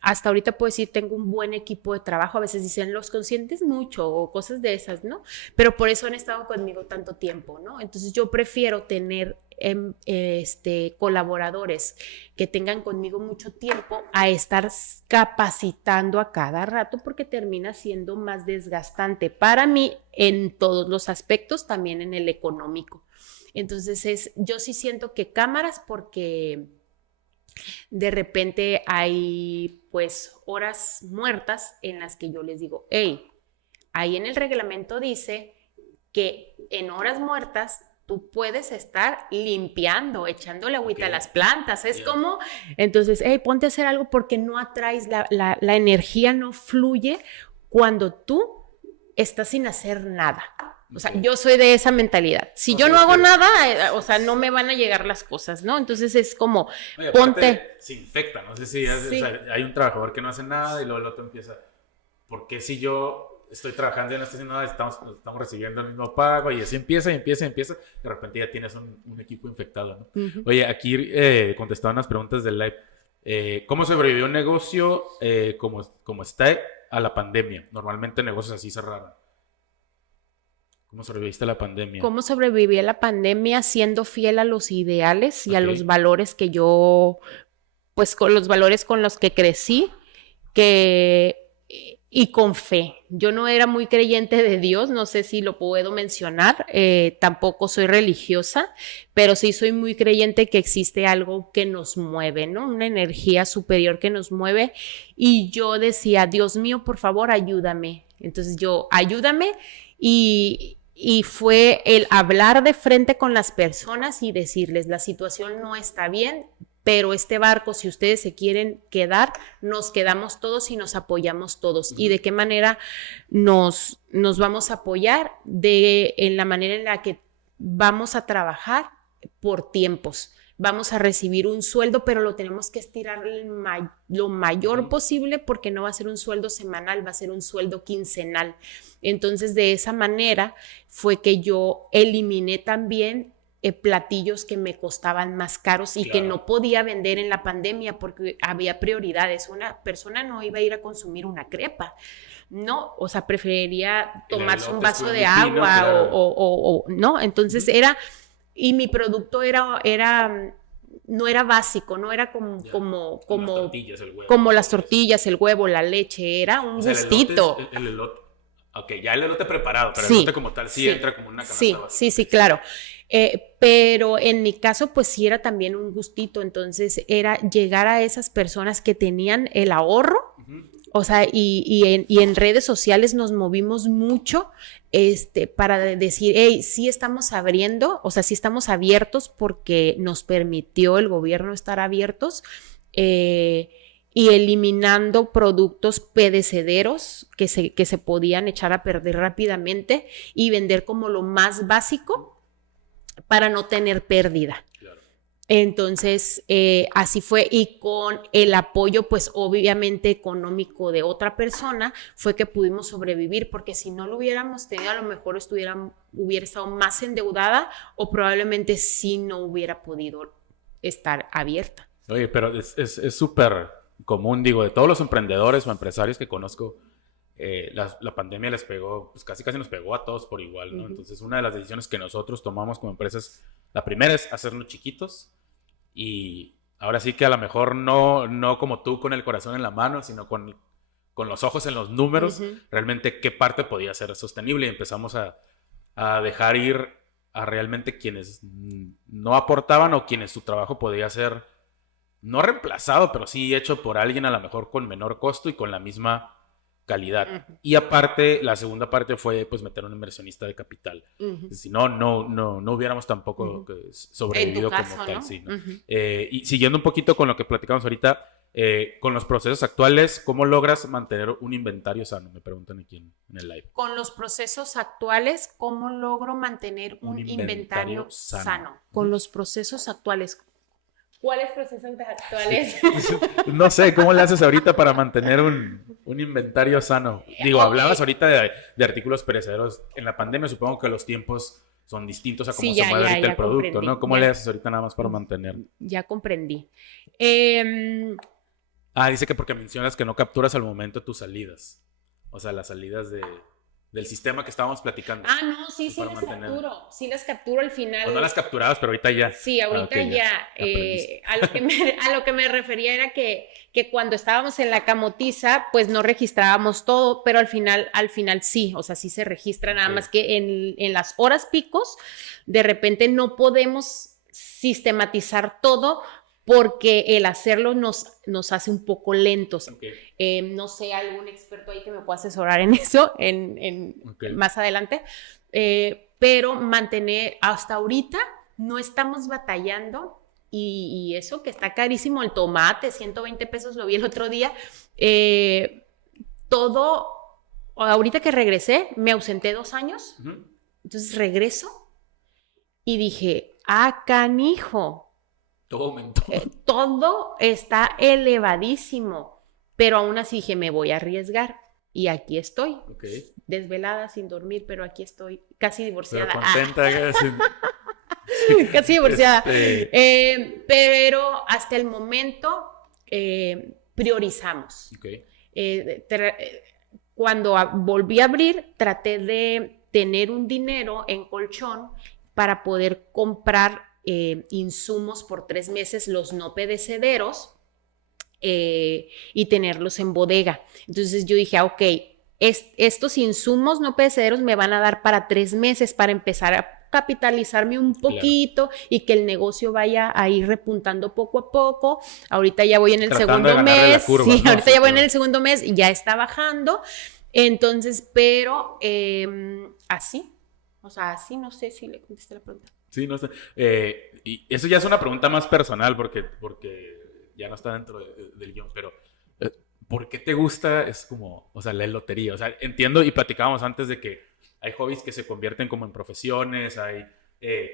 hasta ahorita puedo decir, tengo un buen equipo de trabajo. A veces dicen, los consientes mucho o cosas de esas, ¿no? Pero por eso han estado conmigo tanto tiempo, ¿no? Entonces yo prefiero tener colaboradores que tengan conmigo mucho tiempo a estar capacitando a cada rato porque termina siendo más desgastante para mí en todos los aspectos, también en el económico. Entonces yo sí siento que cámaras porque... De repente hay pues horas muertas en las que yo les digo, hey, ahí en el reglamento dice que en horas muertas tú puedes estar limpiando, echándole agüita a las plantas, es como, entonces, hey, ponte a hacer algo porque no atraes, la energía no fluye cuando tú estás sin hacer nada. O sea, yo soy de esa mentalidad. Si yo no hago nada, o sea, no me van a llegar las cosas, ¿no? Entonces es como, oye, ponte... Se infecta, no sé si sí. O sea, hay un trabajador que no hace nada y luego el otro empieza, ¿por qué si yo estoy trabajando y no estoy haciendo nada, estamos recibiendo el mismo pago? Y así empieza, de repente ya tienes un equipo infectado, ¿no? Uh-huh. Oye, aquí contestaban las preguntas del live. ¿Cómo sobrevivió un negocio como está a la pandemia? Normalmente negocios así cerraron. ¿Cómo sobreviviste a la pandemia? ¿Cómo sobreviví a la pandemia siendo fiel a los ideales y a los valores que yo pues con los valores con los que crecí, y con fe. Yo no era muy creyente de Dios, no sé si lo puedo mencionar, tampoco soy religiosa, pero sí soy muy creyente que existe algo que nos mueve, ¿no? Una energía superior que nos mueve, y yo decía, Dios mío, por favor, ayúdame. Entonces yo, ayúdame, y fue el hablar de frente con las personas y decirles, la situación no está bien, pero este barco, si ustedes se quieren quedar, nos quedamos todos y nos apoyamos todos. ¿Y de qué manera nos vamos a apoyar? En la manera en la que vamos a trabajar por tiempos. Vamos a recibir un sueldo, pero lo tenemos que estirar lo mayor posible, porque no va a ser un sueldo semanal, va a ser un sueldo quincenal. Entonces, de esa manera fue que yo eliminé también platillos que me costaban más caros y que no podía vender en la pandemia porque había prioridades. Una persona no iba a ir a consumir una crepa, no, o sea, preferiría tomarse un vaso de agua, claro. o no, entonces era, y mi producto no era básico, no era como las tortillas, el huevo, la leche, era un gustito. El elote. Ok, ya el elote preparado, pero el elote como tal sí entra como una canasta básica. Sí, claro. Pero en mi caso, pues sí era también un gustito. Entonces era llegar a esas personas que tenían el ahorro, o sea, y en redes sociales nos movimos mucho para decir, hey, sí estamos abriendo, o sea, sí estamos abiertos porque nos permitió el gobierno estar abiertos, y eliminando productos perecederos que se podían echar a perder rápidamente y vender como lo más básico para no tener pérdida. Claro. Entonces, así fue, y con el apoyo, pues obviamente económico de otra persona, fue que pudimos sobrevivir, porque si no lo hubiéramos tenido, a lo mejor hubiera estado más endeudada, o probablemente sí no hubiera podido estar abierta. Oye, pero es súper común, digo, de todos los emprendedores o empresarios que conozco, la pandemia les pegó, pues casi nos pegó a todos por igual, ¿no? Entonces, una de las decisiones que nosotros tomamos como empresas, la primera es hacernos chiquitos, y ahora sí que a lo mejor no como tú con el corazón en la mano, sino con los ojos en los números, realmente qué parte podía ser sostenible, y empezamos a dejar ir a realmente quienes no aportaban, o quienes su trabajo podía ser no reemplazado, pero sí hecho por alguien a lo mejor con menor costo y con la misma calidad. Y aparte, la segunda parte fue pues meter un inversionista de capital. Si no hubiéramos tampoco sobrevivido caso, como tal. ¿No? Sí, ¿no? Y siguiendo un poquito con lo que platicamos ahorita, con los procesos actuales, ¿cómo logras mantener un inventario sano? Me preguntan aquí en el live. Con los procesos actuales, ¿cómo logro mantener un inventario sano? Con los procesos actuales. ¿Cuáles procesos actuales? No sé, ¿cómo le haces ahorita para mantener un inventario sano? Digo, hablabas ahorita de artículos perecederos. En la pandemia supongo que los tiempos son distintos a cómo se mueve ahorita el producto, comprendí. ¿No? ¿Cómo le haces ahorita nada más para mantener? Ya comprendí. Dice que porque mencionas que no capturas al momento tus salidas. O sea, las salidas del sistema que estábamos platicando. No, sí las capturo. Sí las capturo al final. Pues no las capturabas, pero ahorita ya. Sí, ahorita ya. A lo que me refería era que cuando estábamos en la camotiza, pues no registrábamos todo, pero al final sí, o sea, sí se registra, nada más que en las horas picos, de repente no podemos sistematizar todo, porque el hacerlo nos hace un poco lentos. No sé, algún experto ahí que me pueda asesorar en eso más adelante, pero mantener, hasta ahorita no estamos batallando, y eso que está carísimo, el tomate, 120 pesos, lo vi el otro día, todo, ahorita que regresé, me ausenté 2 años, entonces regreso y dije, canijo, todo aumentó. Todo está elevadísimo, pero aún así dije, me voy a arriesgar, y aquí estoy, desvelada, sin dormir, pero aquí estoy, casi divorciada. Pero contenta, casi divorciada. Pero hasta el momento priorizamos. Cuando volví a abrir, traté de tener un dinero en colchón para poder comprar insumos por 3 meses, los no perecederos, y tenerlos en bodega. Entonces yo dije, ok, estos insumos no perecederos me van a dar para 3 meses para empezar a capitalizarme un poquito, claro, y que el negocio vaya a ir repuntando poco a poco. Ahorita ya voy en el segundo mes, curva, sí, ¿no? Ahorita ya voy en el segundo mes y ya está bajando. Entonces, pero así, o sea, así no sé si le contesté la pregunta. Sí, no sé. Y eso ya es una pregunta más personal porque ya no está dentro del guión, pero ¿por qué te gusta? Es como, o sea, la lotería. O sea, entiendo y platicábamos antes de que hay hobbies que se convierten como en profesiones, hay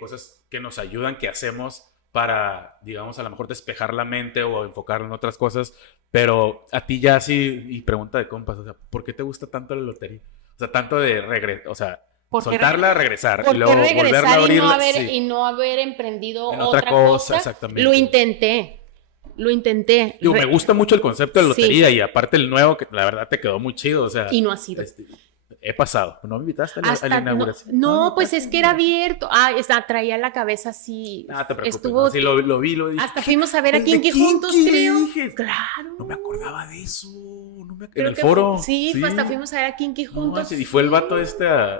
cosas que nos ayudan, que hacemos para, digamos, a lo mejor despejar la mente o enfocarla en otras cosas, pero a ti ya sí, y pregunta de compas, o sea, ¿por qué te gusta tanto la lotería? O sea, tanto de o sea, soltarla, regresar y luego volverla a abrirla. Y no haber emprendido en otra cosa. Exactamente. Lo intenté. Digo, me gusta mucho el concepto de lotería, sí, y aparte el nuevo, que la verdad te quedó muy chido, o sea. Y no ha sido. He pasado. ¿No me invitaste a la inauguración? No, pues es que era abierto. Traía la cabeza así. Ah, te preocupes. Estuvo, sí, lo vi. Hasta fuimos a ver a Kinky juntos, creo. Claro. No me acordaba de eso. En el foro. Sí, hasta fuimos a ver a Kinky juntos. Y fue el vato a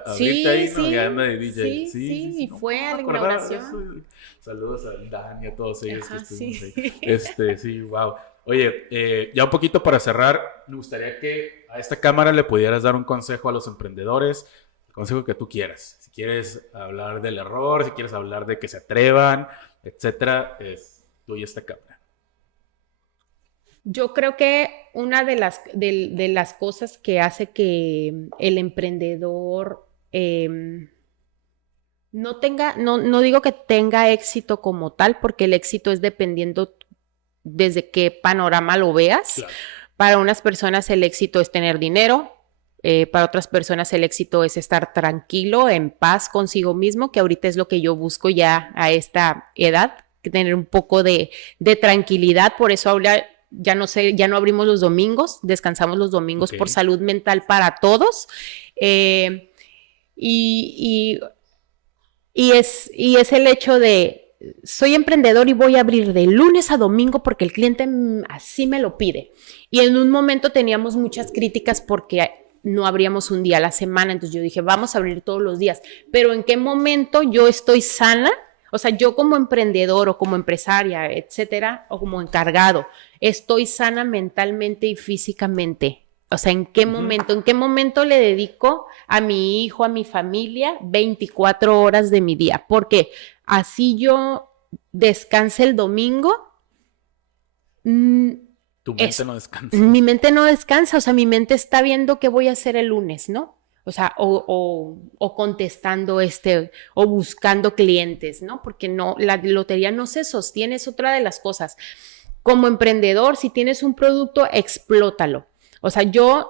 abrirte ahí, ¿no? Y anda de DJ. Sí, y fue a la inauguración. Saludos a Dani y a todos ellos que estuvimos ahí. Sí, wow. Oye, ya un poquito para cerrar, me gustaría que a esta cámara le pudieras dar un consejo a los emprendedores, el consejo que tú quieras. Si quieres hablar del error, si quieres hablar de que se atrevan, etcétera, es tuya esta cámara. Yo creo que una de las cosas que hace que el emprendedor no digo que tenga éxito como tal, porque el éxito es dependiendo desde qué panorama lo veas. Claro. Para unas personas el éxito es tener dinero, para otras personas el éxito es estar tranquilo, en paz consigo mismo, que ahorita es lo que yo busco ya a esta edad, tener un poco de tranquilidad. Por eso ahora ya no abrimos los domingos, descansamos los domingos, por salud mental para todos. Y es el hecho de soy emprendedor y voy a abrir de lunes a domingo porque el cliente así me lo pide. Y en un momento teníamos muchas críticas porque no abríamos un día a la semana. Entonces yo dije, vamos a abrir todos los días. Pero ¿en qué momento yo estoy sana? O sea, yo como emprendedor o como empresaria, etcétera, o como encargado, estoy sana mentalmente y físicamente. O sea, ¿en qué momento? ¿En qué momento le dedico a mi hijo, a mi familia, 24 horas de mi día? Porque así yo descanse el domingo. Tu mente no descansa. Mi mente no descansa, o sea, mi mente está viendo qué voy a hacer el lunes, ¿no? O sea, o contestando o buscando clientes, ¿no? Porque no, la lotería no se sostiene, es otra de las cosas. Como emprendedor, si tienes un producto, explótalo. O sea, yo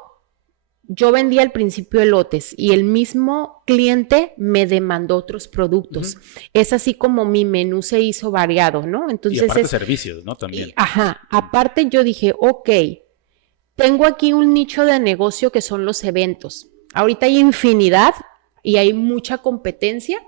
vendía al principio elotes y el mismo cliente me demandó otros productos. Es así como mi menú se hizo variado, ¿no? Entonces, y aparte servicios, ¿no? También. Aparte yo dije, ok, tengo aquí un nicho de negocio que son los eventos. Ahorita hay infinidad y hay mucha competencia,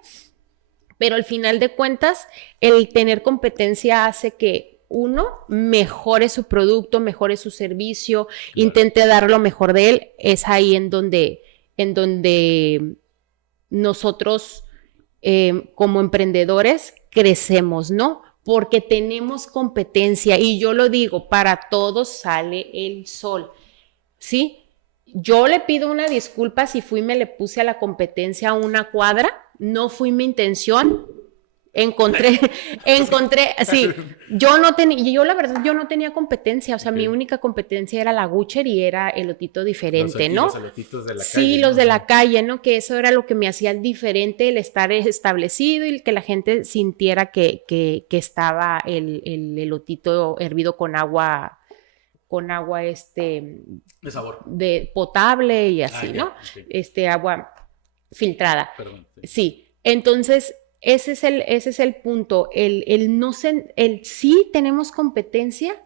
pero al final de cuentas, el tener competencia hace que uno mejore su producto, mejore su servicio, claro, intente dar lo mejor de él. Es ahí en donde nosotros como emprendedores crecemos, ¿no? Porque tenemos competencia y yo lo digo, para todos sale el sol, ¿sí? Yo le pido una disculpa si me le puse a la competencia a una cuadra, no fue mi intención. Encontré, sí, yo la verdad, yo no tenía competencia, o sea, mi única competencia era la Gucher y era elotito diferente, ¿no? Los elotitos de la calle. Sí, los de la calle, ¿no? Que eso era lo que me hacía diferente, el estar establecido y que la gente sintiera que estaba el elotito hervido con agua de sabor, de potable y así, ¿no? Okay. Agua filtrada. Perdón. Sí, entonces ese es el punto, el sí tenemos competencia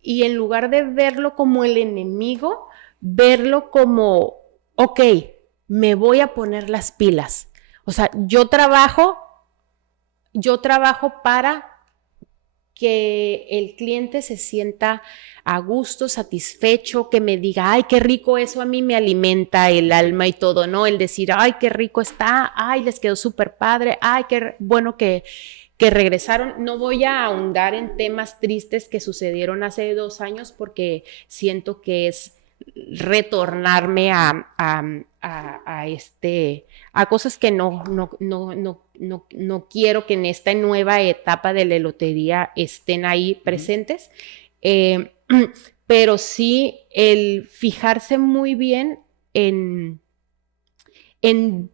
y en lugar de verlo como el enemigo, verlo como, ok, me voy a poner las pilas. O sea, yo trabajo para que el cliente se sienta a gusto, satisfecho, que me diga, ay, qué rico, eso a mí me alimenta el alma y todo, ¿no? El decir, ay, qué rico está, ay, les quedó súper padre, ay, qué bueno que regresaron. No voy a ahondar en temas tristes que sucedieron hace 2 años porque siento que es retornarme a cosas que no quiero que en esta nueva etapa de la lotería estén ahí presentes. Pero sí el fijarse muy bien en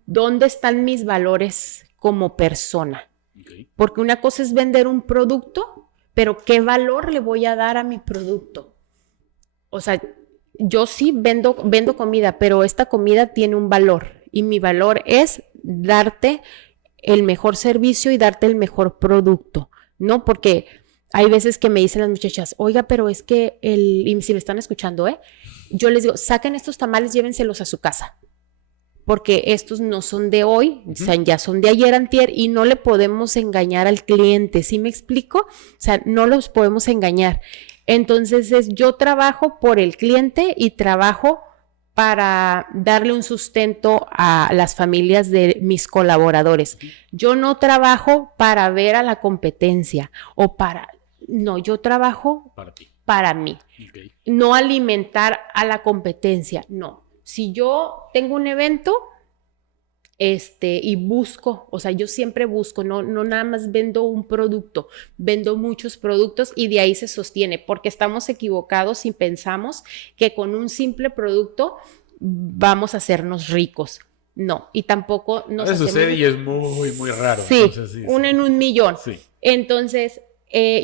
dónde están mis valores como persona. Okay. Porque una cosa es vender un producto, pero ¿qué valor le voy a dar a mi producto? O sea, yo sí vendo comida, pero esta comida tiene un valor y mi valor es darte el mejor servicio y darte el mejor producto, ¿no? Porque hay veces que me dicen las muchachas, oiga, pero es que y si me están escuchando, yo les digo, saquen estos tamales, llévenselos a su casa, porque estos no son de hoy, o sea, ya son de ayer, antier, y no le podemos engañar al cliente, ¿sí me explico? O sea, no los podemos engañar. Entonces, yo trabajo por el cliente y trabajo para darle un sustento a las familias de mis colaboradores. Yo no trabajo para ver a la competencia no, yo trabajo para mí. Okay. No alimentar a la competencia, no. Si yo tengo un evento, y busco, o sea, yo siempre busco, no nada más vendo un producto, vendo muchos productos y de ahí se sostiene, porque estamos equivocados si pensamos que con un simple producto vamos a hacernos ricos. No, y tampoco nos hacemos... Eso sucede y es muy, muy raro. Sí, entonces, sí, uno en un millón. Sí. Entonces,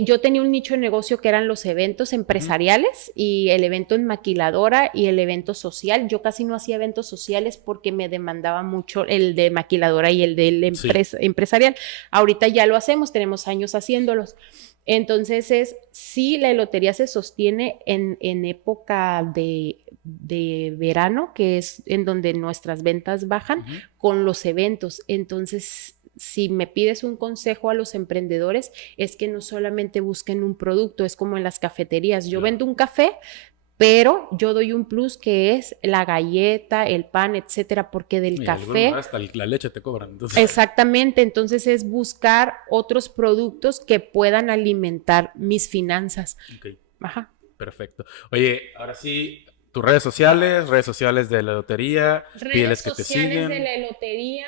yo tenía un nicho de negocio que eran los eventos empresariales y el evento en maquiladora y el evento social. Yo casi no hacía eventos sociales porque me demandaba mucho el de maquiladora y el del empresarial. Ahorita ya lo hacemos, tenemos años haciéndolos. Entonces, sí, la lotería se sostiene en época de verano, que es en donde nuestras ventas bajan, con los eventos. Entonces, si me pides un consejo a los emprendedores, es que no solamente busquen un producto, es como en las cafeterías. Yo vendo un café, pero yo doy un plus que es la galleta, el pan, etcétera, porque del café... Hasta la leche te cobran. Entonces. Exactamente, entonces es buscar otros productos que puedan alimentar mis finanzas. Okay. Ajá. Perfecto. Oye, ahora sí, tus redes sociales de la lotería, pídeles que te siguen. Redes sociales de la lotería...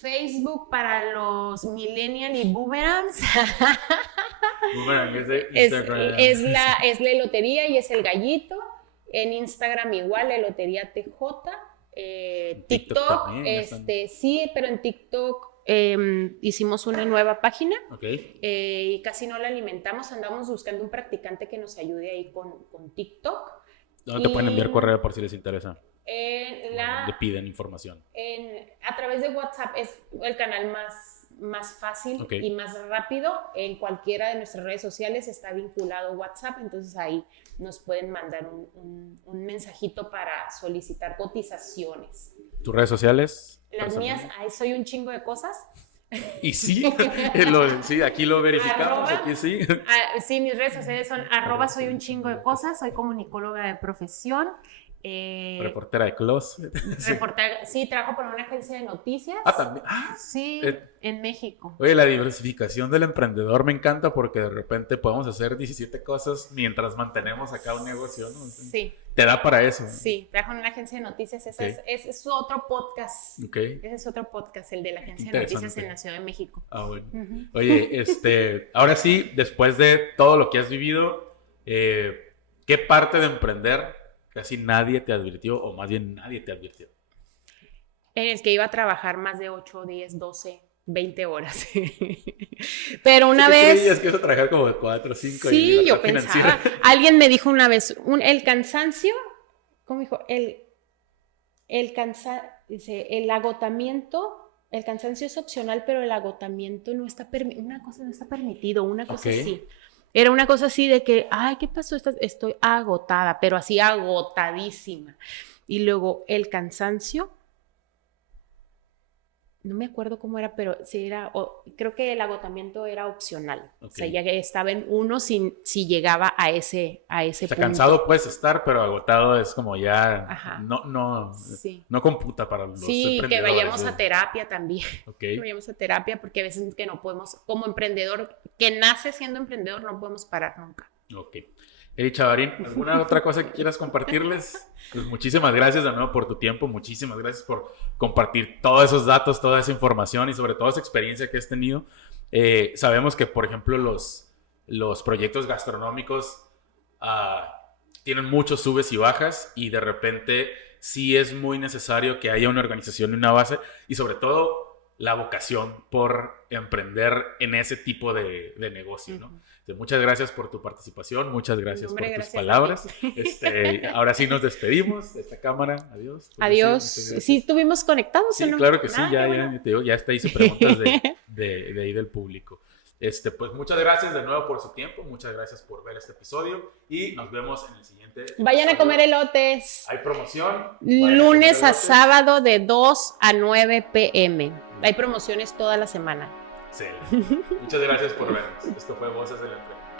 Facebook para los millennials y boomerangs. Boomerang es de Instagram. Es la lotería y es el gallito. En Instagram igual, la lotería TJ. TikTok también, sí, pero en TikTok hicimos una nueva página. Okay. Y casi no la alimentamos. Andamos buscando un practicante que nos ayude ahí con TikTok. ¿Dónde te pueden enviar correo por si les interesa? Le piden información. A través de WhatsApp es el canal más fácil y más rápido. En cualquiera de nuestras redes sociales está vinculado WhatsApp, entonces ahí nos pueden mandar un mensajito para solicitar cotizaciones. ¿Tus redes sociales? Las mías, soy un chingo de cosas. Y sí, sí, aquí lo verificamos, aquí sí. Sí, mis redes sociales son @soy un chingo de cosas, soy comunicóloga de profesión. Reportera de closet. Sí, trabajo para una agencia de noticias. También. Sí, en México. Oye, la diversificación del emprendedor me encanta porque de repente podemos hacer 17 cosas mientras mantenemos acá un negocio, ¿no? Sí. ¿Te da para eso? Sí, trabajo en una agencia de noticias. Ese es otro podcast. Okay. Ese es otro podcast, el de la agencia de noticias en la Ciudad de México. Bueno. Oye, ahora sí, después de todo lo que has vivido, ¿qué parte de emprender casi nadie te advirtió, o más bien nadie te advirtió? En el que iba a trabajar más de 8, 10, 12, 20 horas. Pero una vez... ¿Creías que ibas a trabajar como de 4 o 5? Sí, yo pensaba. Alguien me dijo una vez, el cansancio, ¿cómo dijo? Dice, el agotamiento, el cansancio es opcional, pero el agotamiento no está permitido. Una cosa no está permitido, una cosa sí. Era una cosa así de que, ¿qué pasó? Estoy agotada, pero así agotadísima. Y luego el cansancio no me acuerdo cómo era, pero sí era, creo que el agotamiento era opcional. Ok. O sea, ya que estaba en uno si llegaba a ese O sea, punto. cansado puedes estar, pero agotado es como ya Ajá. Sí. no computa para los Sí, que emprendedores. vayamos a terapia también. Ok. Que vayamos a terapia porque a veces que no podemos, como emprendedor, que nace siendo emprendedor, no podemos parar nunca. Ok. Eri Chavarín, ¿alguna otra cosa que quieras compartirles? Pues muchísimas gracias de nuevo por tu tiempo, muchísimas gracias por compartir todos esos datos, toda esa información y sobre todo esa experiencia que has tenido. Sabemos que, por ejemplo, los proyectos gastronómicos tienen muchos subes y bajas y de repente sí es muy necesario que haya una organización y una base y sobre todo la vocación por emprender en ese tipo de negocio, ¿no? Entonces, muchas gracias por tu participación, muchas gracias por tus palabras. Ahora sí nos despedimos de esta cámara. Adiós. Adiós. ¿Sí estuvimos conectados sí, o no? Claro que sí, bueno. ya hasta hice preguntas de ahí del público. Pues muchas gracias de nuevo por su tiempo, muchas gracias por ver este episodio y nos vemos en el siguiente. Vayan a comer elotes. Hay promoción. Lunes a sábado de 2 a 9 p.m. Hay promociones toda la semana. Sí. Muchas gracias por vernos. Esto fue Voces del Emprendimiento.